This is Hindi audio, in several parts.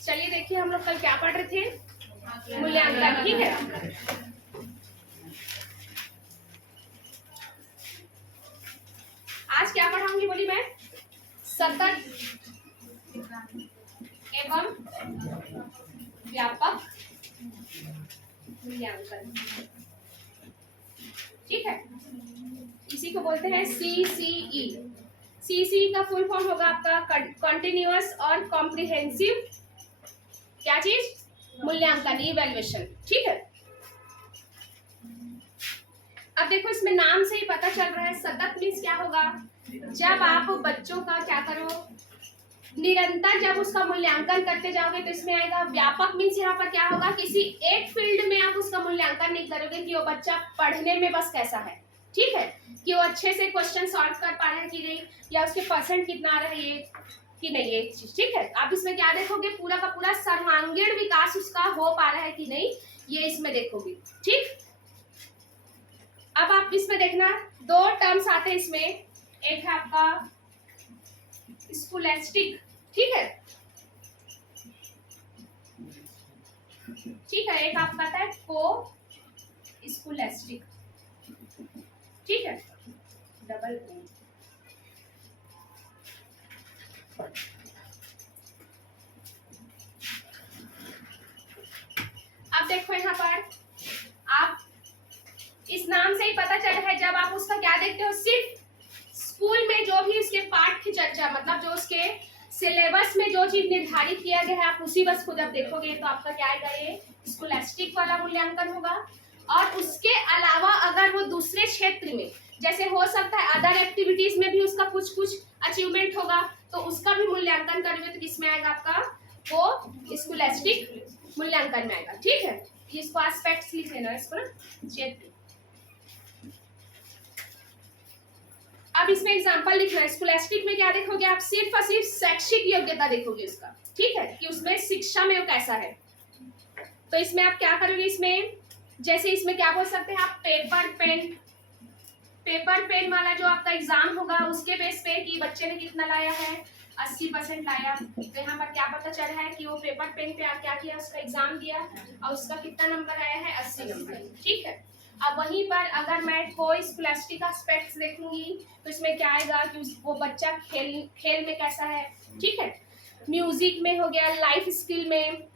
चलिए देखिए हम लोग कल क्या पढ़ रहे थे, मूल्यांकन। ठीक है, आज क्या पढ़ाऊंगी बोली मैं, सतत एवं व्यापक मूल्यांकन। ठीक है, इसी को बोलते हैं CCE। CCE का फुल फॉर्म होगा आपका कंटिन्यूअस और कॉम्प्रिहेंसिव क्या चीज, मूल्यांकन, इवैल्यूएशन। ठीक है, अब देखो इसमें नाम से ही पता चल रहा है, सतत मीन्स क्या होगा, जब आप बच्चों का क्या करो, निरंतर जब उसका मूल्यांकन करते जाओगे तो इसमें आएगा। व्यापक मीन्स यहाँ पर क्या होगा, किसी एक फील्ड में आप उसका मूल्यांकन नहीं करोगे कि वो बच्चा पढ़ने में बस कैसा है, ठीक है, कि वो अच्छे से क्वेश्चन सॉल्व कर पा रहा है कि नहीं, या उसके परसेंट कितना आ रहा है ये कि नहीं, ये चीज। ठीक है, आप इसमें क्या देखोगे, पूरा का पूरा सर्वांगीण विकास उसका हो पा रहा है कि नहीं, ये इसमें देखोगे। ठीक, अब आप इसमें देखना दो टर्म्स आते हैं इसमें, एक है आपका स्कूलेस्टिक, ठीक है, ठीक है, एक आपका आता है को स्कूलेस्टिक, ठीक है, डबल ओ। अब देखो यहाँ पर आप इस नाम से ही पता चल रहा है, जब आप उसका क्या देखते हो, सिर्फ स्कूल में जो भी उसके पाठ की चर्चा, मतलब जो उसके सिलेबस में जो चीज निर्धारित किया गया है, आप उसी बस को जब देखोगे तो आपका क्या आएगा, ये स्कूलेस्टिक वाला मूल्यांकन होगा। और उसके अलावा अगर वो दूसरे क्षेत्र में, जैसे हो सकता है अदर एक्टिविटीज में भी उसका कुछ कुछ अचीवमेंट होगा, तो उसका भी मूल्यांकन करोगे तो किसमें आएगा आपका, वो स्कूलेस्टिक मूल्यांकन में आएगा। ठीक है, इसको एस्पेक्ट्स लिख लेना, इसको ना क्षेत्र। अब इसमें एग्जांपल लिखना है, स्कूलेस्टिक में क्या देखोगे आप, सिर्फ और सिर्फ शैक्षिक योग्यता देखोगे उसका, ठीक है, कि उसमें शिक्षा में वो कैसा है। तो इसमें आप क्या करोगे, इसमें जैसे इसमें क्या बोल सकते हैं आप, पेपर पेन वाला जो आपका एग्जाम होगा उसके बेस पे कि बच्चे ने कितना लाया है, 80% लाया, तो यहाँ पर क्या पता चल रहा है कि वो पेपर पेन पे क्या किया, उसका एग्जाम दिया और उसका कितना नंबर आया है, 80 नंबर। ठीक है, अब वहीं पर अगर मैं कोई स्कूलेस्टिक एस्पेक्ट्स देखूंगी तो इसमें क्या आएगा कि वो बच्चा खेल में कैसा है, ठीक है, म्यूजिक में हो गया, लाइफ स्किल में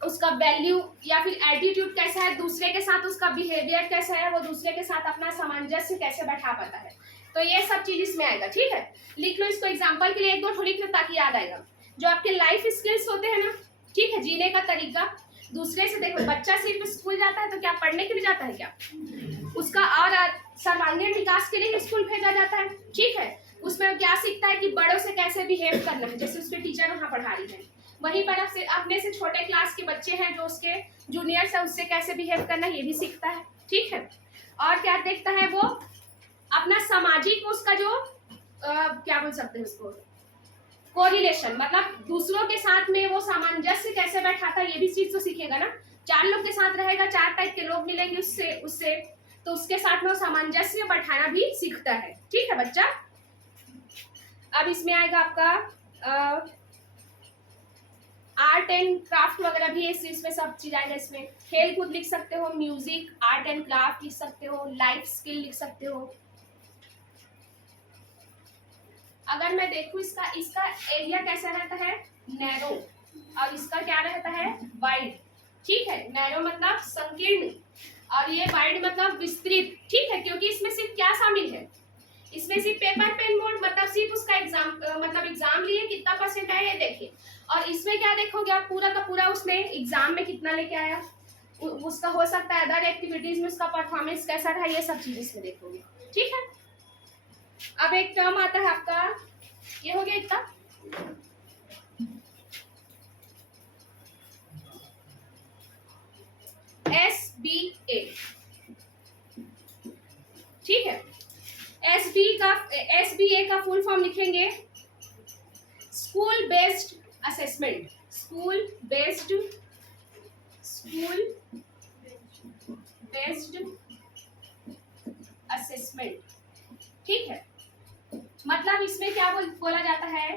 उसका वैल्यू या फिर एटीट्यूड कैसा है, दूसरे के साथ उसका बिहेवियर कैसा है, वो दूसरे के साथ अपना सामंजस्य कैसे बैठा पाता है, तो ये सब चीज इसमें आएगा। ठीक है, लिख लो इसको, एग्जांपल के लिए एक दो लिख लो ताकि याद आएगा। जो आपके लाइफ स्किल्स होते हैं ना, ठीक है, जीने का तरीका, दूसरे से देखो, बच्चा सिर्फ स्कूल जाता है तो क्या पढ़ने के लिए जाता है क्या, उसका और सर्वांगीण विकास के लिए स्कूल भेजा जाता है। ठीक है, उसमें क्या सीखता है कि बड़ों से कैसे बिहेव करना है, जैसे उसके टीचर वहाँ पढ़ा रही है, वहीं पर अपने से छोटे क्लास के बच्चे हैं जो उसके जूनियर्स है, उससे कैसे बिहेव करना है ये भी सीखता है। ठीक है, और क्या देखता है वो, अपना सामाजिक उसका जो क्या बोल सकते हैं उसको, कोरिलेशन, मतलब दूसरों के साथ में वो सामंजस्य कैसे बैठाता है, ये भी चीज तो सीखेगा ना। चार लोग के साथ रहेगा, चार टाइप के लोग मिलेंगे उससे तो उसके साथ में वो सामंजस्य बैठाना भी सीखता है। ठीक है बच्चा, अब इसमें आएगा आपका आर्ट एंड क्राफ्ट वगैरह भी, इसमें सब चीज आएगा। इसमें खेल कूद लिख सकते हो, म्यूजिक, आर्ट एंड क्राफ्ट लिख सकते हो, लाइफ स्किल लिख सकते हो। अगर मैं देखूं इसका एरिया कैसा रहता है, नैरो, और इसका क्या रहता है, वाइड। ठीक है, नैरो मतलब संकीर्ण और ये वाइड मतलब विस्तृत। ठीक है, क्योंकि इसमें सिर्फ क्या शामिल है, इसमें सिर्फ पेपर पेन बोर्ड, मतलब सिर्फ उसका एग्जाम लिए कितना परसेंट आया ये देखिए, और इसमें क्या देखोगे आप, पूरा का पूरा उसने एग्जाम में कितना लेके आया, उसका हो सकता है अदर एक्टिविटीज में उसका परफॉर्मेंस कैसा रहा, ये सब चीज इसमें देखोगे। ठीक है, अब एक टर्म आता है आपका, ये हो गया इतना, SBA। ठीक है, SBA का फुल फॉर्म लिखेंगे, school based assessment, school based assessment. ठीक है, मतलब इसमें क्या बोला जाता है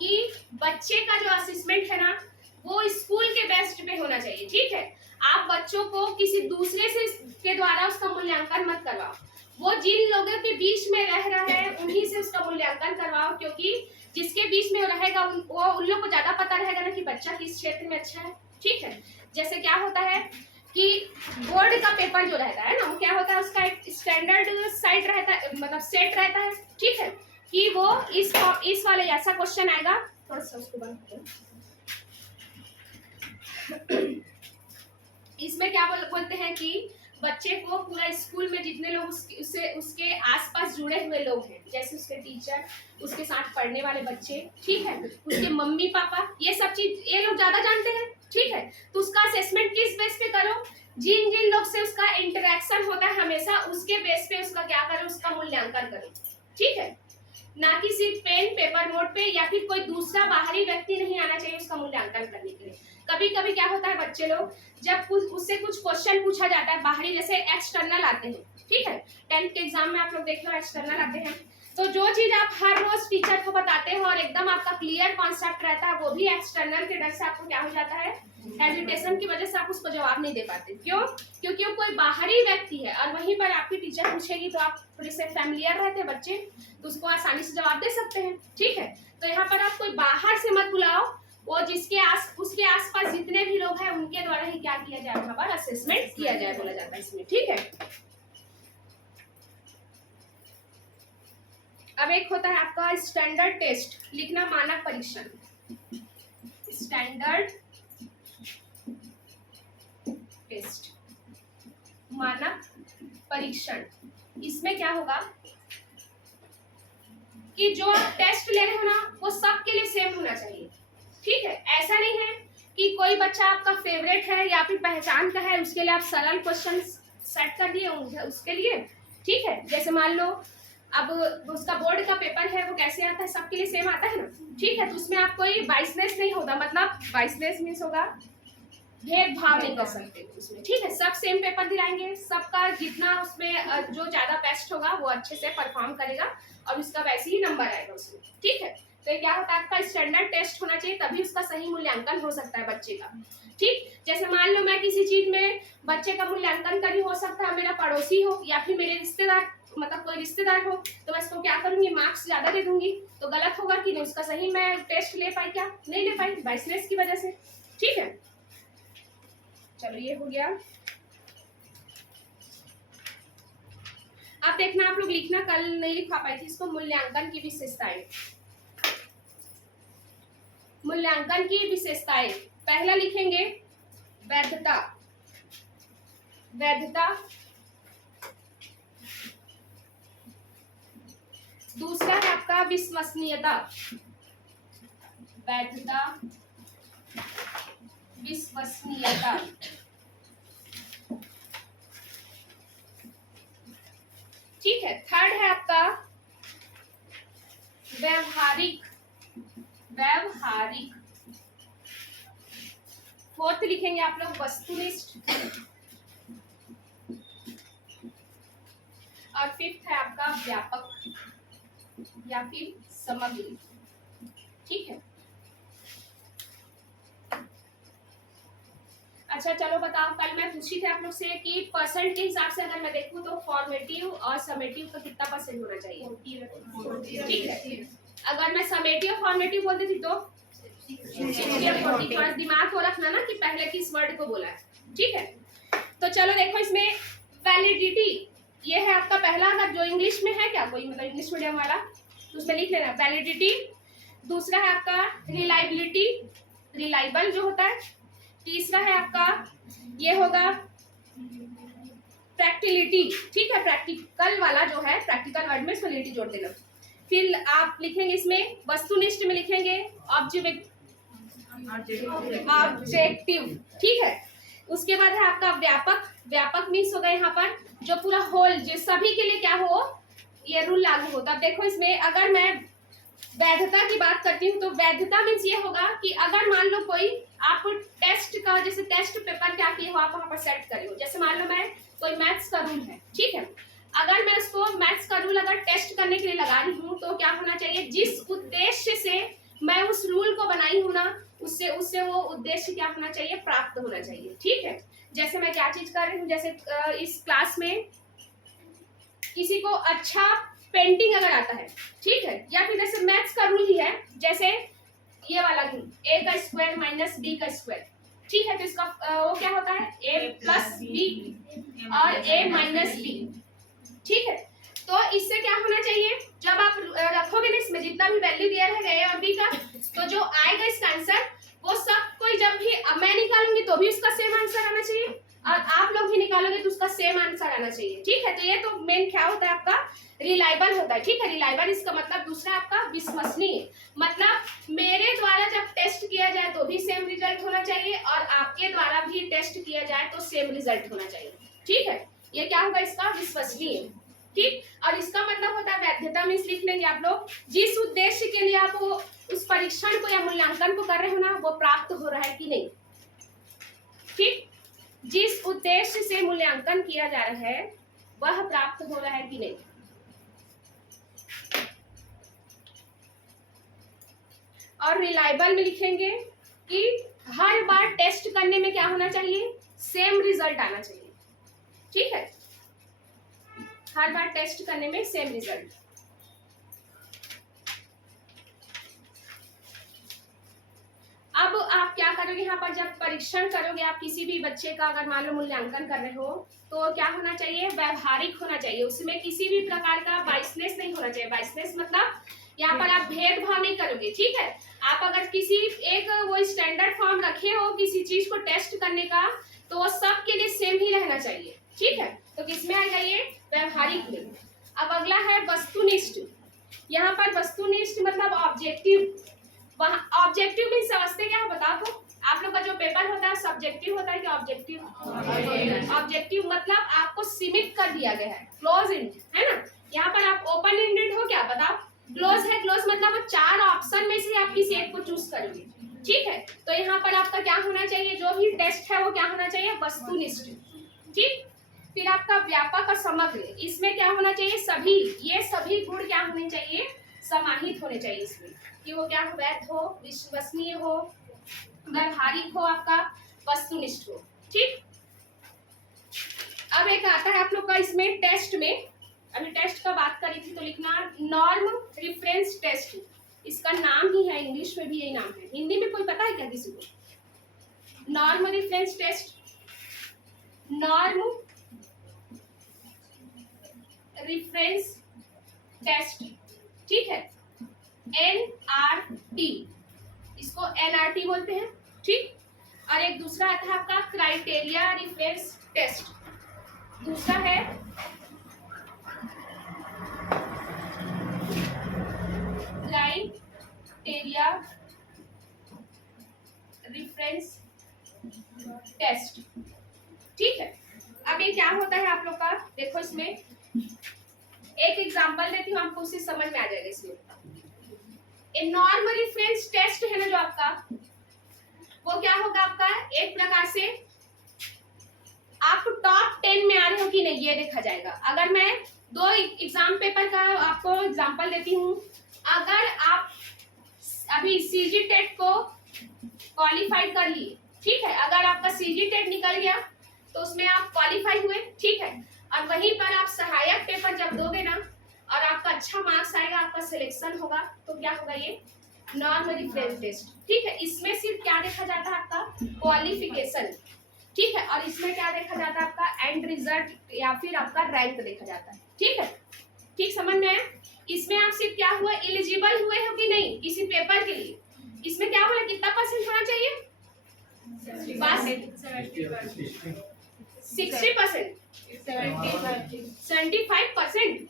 कि बच्चे का जो असेसमेंट है ना वो स्कूल के बेस्ट पे होना चाहिए, ठीक है। आप बच्चों को किसी दूसरे से के द्वारा उसका मूल्यांकन मत करवाओ, वो जिन लोगों के बीच में रह रहा है उन्हीं से उसका मूल्यांकन करवाओ, क्योंकि जिसके बीच में रहेगा वो उन लोग को ज्यादा पता रहेगा ना कि बच्चा किस क्षेत्र में अच्छा है, ठीक है। जैसे क्या होता है कि बोर्ड का पेपर जो रहता है ना वो क्या होता है, उसका एक स्टैंडर्ड साइड रहता है, मतलब सेट रहता है, ठीक है, कि वो इस वाले ऐसा क्वेश्चन आएगा, थोड़ा सा उसको बंद करो। इसमें क्या बोलते हैं कि बच्चे को पूरा स्कूल में जितने लोग उसके आसपास जुड़े हुए लोग हैं, जैसे उसके टीचर, उसके साथ पढ़ने वाले बच्चे, ठीक है, उसके मम्मी पापा, ये सब चीज ये लोग ज्यादा जानते हैं, ठीक है। तो उसका असेसमेंट किस बेस पे करो, जिन जिन लोग से उसका इंटरेक्शन होता है हमेशा उसके बेस पे उसका क्या करो, उसका मूल्यांकन करो, ठीक है। ना कि सिर्फ पेन पेपर नोट पे या फिर कोई दूसरा बाहरी व्यक्ति नहीं आना चाहिए उसका मूल्यांकन करने के लिए। कभी कभी क्या होता है बच्चे लोग जब उससे कुछ क्वेश्चन पूछा जाता है बाहरी, जैसे एक्सटर्नल आते हैं, ठीक है, 10th के एग्जाम में आप लोग देख लो एक्सटर्नल आते हैं, तो जो चीज आप हर रोज टीचर को बताते हो और एकदम आपका क्लियर कॉन्सेप्ट रहता है, वो भी एक्सटर्नल के डर से आपको क्या हो जाता है, हेजिटेशन की वजह से आप उसको जवाब नहीं दे पाते। क्यों? क्योंकि वो कोई बाहरी व्यक्ति है और वहीं पर आपकी टीचर पूछेगी तो आप थोड़े से फैमिलियर रहते हैं बच्चे, तो उसको आसानी से जवाब दे सकते हैं, ठीक है। तो यहाँ पर आप कोई बाहर से मत बुलाओ, वो उसके आसपास जितने भी लोग हैं उनके द्वारा ही क्या किया जाए, वहां पर असेसमेंट किया जाए बोला जाता है इसमें, ठीक है। अब एक होता है आपका स्टैंडर्ड टेस्ट, लिखना मानक परीक्षण, स्टैंडर्ड टेस्ट, मानक परीक्षण। इसमें क्या होगा कि जो आप टेस्ट ले रहे हो ना वो सबके लिए सेम होना चाहिए, ठीक है। ऐसा नहीं है कि कोई बच्चा आपका फेवरेट है या फिर पहचान का है उसके लिए आप सरल क्वेश्चन सेट कर दिए उसके लिए, ठीक है। जैसे मान लो अब उसका बोर्ड का पेपर है वो कैसे आता है, सबके लिए सेम आता है ना, ठीक है। तो उसमें आप कोई बाइसनेस नहीं होगा, मतलब बाइसनेस मीन्स होगा भेदभाव नहीं कर सकते उसमें, ठीक है। सब सेम पेपर दिलाएंगे, सबका जितना उसमें जो ज्यादा बेस्ट होगा वो अच्छे से परफॉर्म करेगा और उसका वैसे ही नंबर आएगा उसमें, ठीक है। तो ये क्या होता है आपका स्टैंडर्ड टेस्ट होना चाहिए, तभी उसका सही मूल्यांकन हो सकता है बच्चे का, ठीक। जैसे मान लो मैं किसी चीज में बच्चे का मूल्यांकन करी, हो सकता है मेरा पड़ोसी हो या फिर मेरे रिश्तेदार, मतलब कोई रिश्तेदार हो, तो मैं इसको क्या करूंगी, मार्क्स ज्यादा दे दूंगी, तो गलत होगा कि नहीं, उसका सही मैं टेस्ट ले पाई, क्या नहीं ले पाई, बाइसनेस की वजह से, ठीक है। चलो ये हो गया। अब देखना आप लोग लिखना, कल नहीं लिखा पाई थी इसको, मूल्यांकन की विशेषताएं, मूल्यांकन की विशेषताएं। पहला लिखेंगे वैधता, वैधता। दूसरा है आपका विश्वसनीयता, वैधता, विश्वसनीयता। ठीक है। थर्ड है आपका व्यवहारिक, व्यवहारिक। फोर्थ लिखेंगे आप लोग वस्तुनिष्ठ, और फिफ्थ है आपका व्यापक या फिर समग्र, ठीक है। अच्छा चलो बताओ, कल मैं पूछी थी आप लोग से कि परसेंट के हिसाब से अगर मैं देखूं तो फॉर्मेटिव और समेटिव का कितना परसेंट होना चाहिए, ठीक है। अगर मैं समेटिव और फॉर्मेटिव बोलती थी तो 40, थोड़ा दिमाग को रखना ना कि पहले किस वर्ड को बोला है, ठीक है। तो चलो देखो इसमें वैलिडिटी, ये है आपका पहला, अगर जो इंग्लिश में है क्या कोई, मतलब इंग्लिश मीडियम वाला, तो उसमें लिख लेना वैलिडिटी। दूसरा है आपका रिलायबिलिटी, रिलायबल जो होता है। तीसरा है आपका ये होगा प्रैक्टिलिटी, ठीक है, प्रैक्टिकल वाला जो है, प्रैक्टिकल वर्ड में इसमें लिटी जोड़ देना। फिर आप लिखेंगे इसमें वस्तुनिष्ठ में लिखेंगे ऑब्जेक्टिव, ठीक है। उसके बाद है आपका व्यापक, व्यापक मीन्स होगा यहाँ पर जो पूरा होल, जो सभी के लिए क्या हो ये रूल लागू हो। तब देखो इसमें अगर मैं वैधता की बात करती हूँ तो वैधता मीन्स ये होगा कि अगर मान लो कोई आप टेस्ट का, जैसे टेस्ट पेपर क्या किए हो आप वहां पर सेट करे हो, जैसे मान लो मैं कोई मैथ्स का रूल है, ठीक है। अगर मैं उसको मैथ्स का रूल अगर टेस्ट करने के लिए लगा रही हूँ तो क्या होना चाहिए, जिस उद्देश्य से मैं उस रूल को बनाई हूँ ना, उससे उससे वो उद्देश्य क्या होना चाहिए, प्राप्त होना चाहिए। ठीक है, जैसे मैं क्या चीज कर रही हूँ, जैसे इस क्लास में किसी को अच्छा पेंटिंग अगर आता है, ठीक है, या फिर जैसे मैथ्स का रूल ही है, जैसे ये वाला रूल a का स्क्वायर माइनस b का स्क्वायर, ठीक है, तो इसका वो क्या होता है, a प्लस बी और a माइनस बी। ठीक है, तो इससे क्या होना चाहिए, जब आप रखोगे ना इसमें जितना भी वैल्यू दिया है a और b का, तो जो आएगा इसका आंसर वो सब कोई जब भी मैं निकालूंगी तो भी उसका सेम आंसर आना चाहिए और आप लोग भी निकालोगे तो उसका सेम आंसर आना चाहिए। ठीक है, तो ये तो मेन क्या होता है आपका, रिलायबल होता है। ठीक है, रिलायबल इसका मतलब दूसरा आपका विश्वसनीय, मतलब मेरे द्वारा जब टेस्ट किया जाए तो भी सेम रिजल्ट होना चाहिए और आपके द्वारा भी टेस्ट किया जाए तो सेम रिजल्ट होना चाहिए। ठीक है, ये क्या होगा इसका, विश्वसनीय। ठीक, और इसका मतलब होता है वैधता में लिख लेंगे आप लोग, जिस उद्देश्य के लिए आप वो उस परीक्षण को या मूल्यांकन को कर रहे हो ना, वो प्राप्त हो रहा है कि नहीं। ठीक, जिस उद्देश्य से मूल्यांकन किया जा रहा है वह प्राप्त हो रहा है कि नहीं। और रिलायबल में लिखेंगे कि हर बार टेस्ट करने में क्या होना चाहिए, सेम रिजल्ट आना चाहिए। ठीक है, हर बार टेस्ट करने में सेम रिजल्ट। अब आप क्या करोगे, यहाँ पर जब परीक्षण करोगे आप किसी भी बच्चे का, अगर मान लो मूल्यांकन कर रहे हो, तो क्या होना चाहिए, व्यवहारिक होना चाहिए, उसमें किसी भी प्रकार का बाइसनेस नहीं होना चाहिए। बाइसनेस मतलब यहाँ पर आप भेदभाव नहीं करोगे। ठीक है, आप अगर किसी एक वो स्टैंडर्ड फॉर्म रखे हो किसी चीज को टेस्ट करने का, तो वो सबके लिए सेम ही रहना चाहिए। ठीक है, तो किसमें आएगा ये, व्यवहारिक में। अब अगला है वस्तुनिष्ठ। यहाँ पर वस्तुनिष्ठ मतलब ऑब्जेक्टिव। वहाँ ऑब्जेक्टिव भी समझते क्या है, बताओ तो। आप लोग का जो पेपर होता है सब्जेक्टिव होता है कि ऑब्जेक्टिव? ऑब्जेक्टिव मतलब आपको सीमित कर दिया गया है, क्लोज एंड है ना। यहाँ पर आप ओपन एंडेड हो क्या, बताओ। क्लोज है, क्लोज मतलब 4 ऑप्शन में से आप किसी एक को चूज करोगे। ठीक है, तो यहाँ पर आपका क्या होना चाहिए, जो भी टेस्ट है वो क्या होना चाहिए, वस्तुनिष्ठ। ठीक, फिर आपका व्यापक और समग्र, इसमें क्या होना चाहिए, सभी, ये सभी गुण क्या होने चाहिए, समाहित होने चाहिए इसमें, कि वो क्या हो, वैध हो, विश्वसनीय हो, व्यवहारिक हो, आपका वस्तुनिष्ठ हो। ठीक, अब एक आता है आप लोग का इसमें टेस्ट में, अभी टेस्ट का बात करी थी तो लिखना नॉर्म रिफरेंस टेस्ट। इसका नाम ही है, इंग्लिश में भी यही नाम है, हिंदी में कोई पता है क्या किसी को? Norm reference test, norm reference test. ठीक है, NRT, इसको NRT बोलते हैं। ठीक, और एक दूसरा आता है आपका क्राइटेरिया रिफरेंस टेस्ट, दूसरा है क्राइटेरिया रेफरेंस टेस्ट। ठीक है, अब ये क्या होता है आप लोग का, देखो इसमें एक एग्जांपल देती हूँ आपको, उससे समझ में आ जाएगा। इसमें नॉर्मल रेफरेंस टेस्ट है ना जो आपका, वो क्या होगा आपका, एक प्रकार से आप टॉप 10 में आ रहे हो कि नहीं ये देखा जाएगा। अगर मैं 2 एग्जाम पेपर का आपको एग्जांपल देती हूँ, अगर आप अभी सीजी टेट को क्वालिफाई कर लिए, ठीक है, अगर आपका सीजी टेट निकल गया तो उसमें आप क्वालिफाई हुए। ठीक है, और वहीं पर आप सहायक पेपर जब दोगे ना और आपका अच्छा मार्क्स आएगा, आपका सिलेक्शन होगा, तो क्या होगा, ये नॉर्मल रेफरेंस टेस्ट। ठीक है, इसमें सिर्फ क्या देखा जाता है, आपका क्वालिफिकेशन। ठीक है, और इसमें क्या देखा जाता है, आपका एंड रिजल्ट या फिर आपका रैंक देखा जाता है। ठीक है, ठीक समझ में आया। इसमें आप सिर्फ क्या हुआ, एलिजिबल हुए हो कि नहीं किसी पेपर के लिए, इसमें क्या बोला, कितना परसेंट होना चाहिए, 60%, 75%,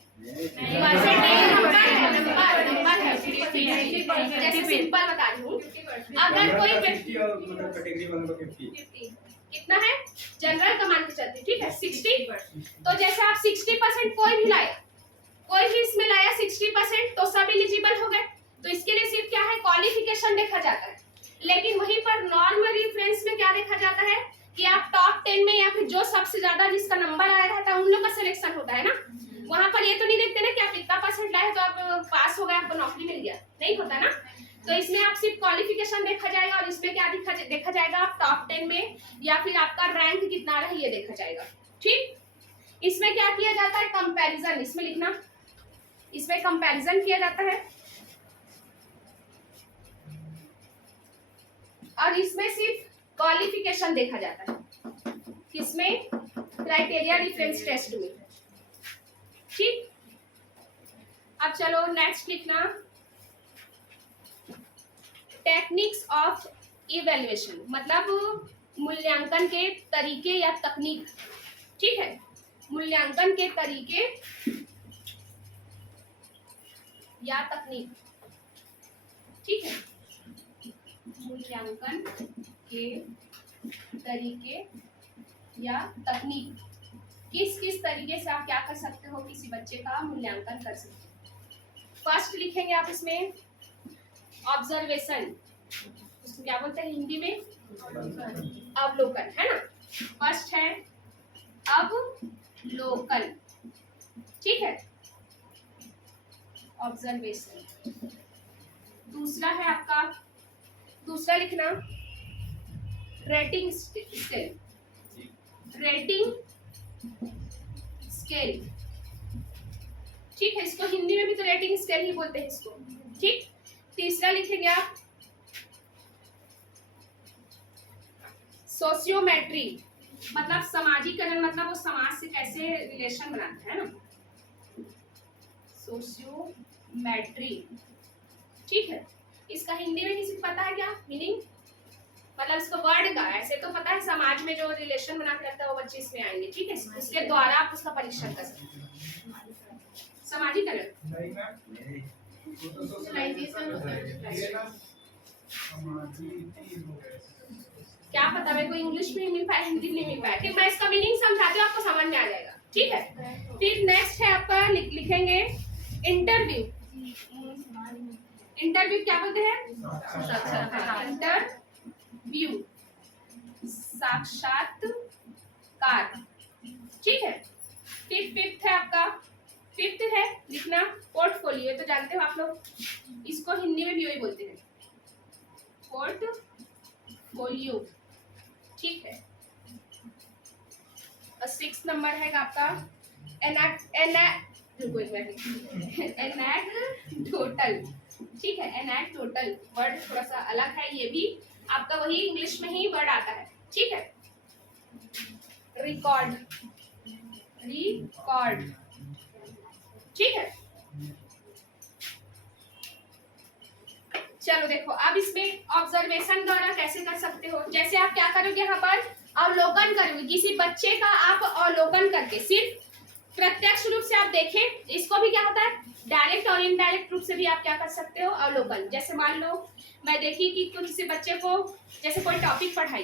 जैसे सिंपल बता रही हूँ, अगर कोई कितना है, जनरल का मान के चलते। ठीक है, 60, तो जैसे आप 60% कोई भी लाया, कोई भी इसमें लाया 60%, तो सब एलिजिबल हो गए। तो इसके लिए सिर्फ क्या है, क्वालिफिकेशन देखा जाता है। लेकिन वहीं पर नॉर्मल रेफरेंस में क्या देखा जाता है कि आप टॉप 10 में या फिर जो सबसे ज्यादा जिसका नंबर आया रहता है उन लोग का सिलेक्शन होता है ना। वहां पर ये तो नहीं देखते ना कि आप इतना परसेंट लाए तो आप पास हो गए, आपको नौकरी मिल गया, नहीं होता ना। तो इसमें आप सिर्फ क्वालिफिकेशन देखा जाएगा और इसमें क्या देखा जाएगा, आप टॉप 10 में या फिर आपका रैंक कितना रहा ये देखा जाएगा। ठीक, इसमें क्या किया जाता है, कंपैरिजन, इसमें लिखना, इसमें कंपैरिजन किया जाता है और इसमें सिर्फ क्वालिफिकेशन देखा जाता है, किसमें, क्राइटेरिया रेफरेंस टेस्ट में। ठीक, अब चलो नेक्स्ट लिखना, टेक्निक्स ऑफ इवैल्यूएशन, मतलब मूल्यांकन के तरीके या तकनीक। ठीक है, मूल्यांकन के तरीके या तकनीक। ठीक है, मूल्यांकन के तरीके या तकनीक, किस किस तरीके से आप क्या कर सकते हो, किसी बच्चे का मूल्यांकन कर सकते हो। फर्स्ट लिखेंगे आप इसमें ऑब्जर्वेशन, उसको क्या बोलते हैं हिंदी में, अवलोकन, है ना। फर्स्ट है अवलोकन, ठीक है, ऑब्जर्वेशन। दूसरा है आपका, दूसरा लिखना रेटिंग स्केल, रेटिंग स्केल। ठीक है, इसको हिंदी में भी तो रेटिंग स्केल ही बोलते हैं इसको। ठीक, तीसरा लिखेंगे आप सोशियोमेट्री, मतलब समाजीकरण, मतलब वो समाज से कैसे रिलेशन बनाते हैं ना, सोशियोमेट्री। ठीक है, इसका हिंदी में किसी को पता है क्या मीनिंग, मतलब इसका वर्ड का, ऐसे तो पता है समाज में जो रिलेशन बना के रखता है वो बच्चे इसमें आएंगे। ठीक है, उसके द्वारा आप उसका परीक्षण कर सकते हैं। समाजीकरण, क्या पता, मेरे को इंग्लिश में मिल पाए, हिंदी में मिल पाए, ठीक, मैं इसका मीनिंग समझाती हूँ, आपको समझ में आ जाएगा। ठीक है, फिर नेक्स्ट है आपका लिखेंगे इंटरव्यू। इंटरव्यू क्या बोलते हैं, इंटरव्यू, साक्षात्कार। ठीक है, फिर फिफ्थ है आपका, फिफ्थ है लिखना पोर्टफोलियो, तो जानते हो आप लोग, इसको हिंदी में भी वही बोलते हैं, पोर्टफोलियो। ठीक है, और 6 नंबर है आपका एनेक्डोटल। ठीक है, एनेक्डोटल वर्ड थोड़ा सा अलग है, ये भी आपका वही इंग्लिश में ही वर्ड आता है। ठीक है, रिकॉर्ड, रिकॉर्ड। ठीक है, चलो देखो, अब इसमें ऑब्जर्वेशन द्वारा कैसे कर सकते हो, जैसे आप क्या करोगे, यहाँ पर अवलोकन करोगे, किसी बच्चे का आप अवलोकन करके, सिर्फ प्रत्यक्ष रूप से आप देखें, इसको भी क्या होता है, डायरेक्ट और इनडायरेक्ट रूप से भी आप क्या कर सकते हो, अवलोकन। जैसे मान लो मैं देखी कि किसी बच्चे को, जैसे कोई टॉपिक पढ़ाई,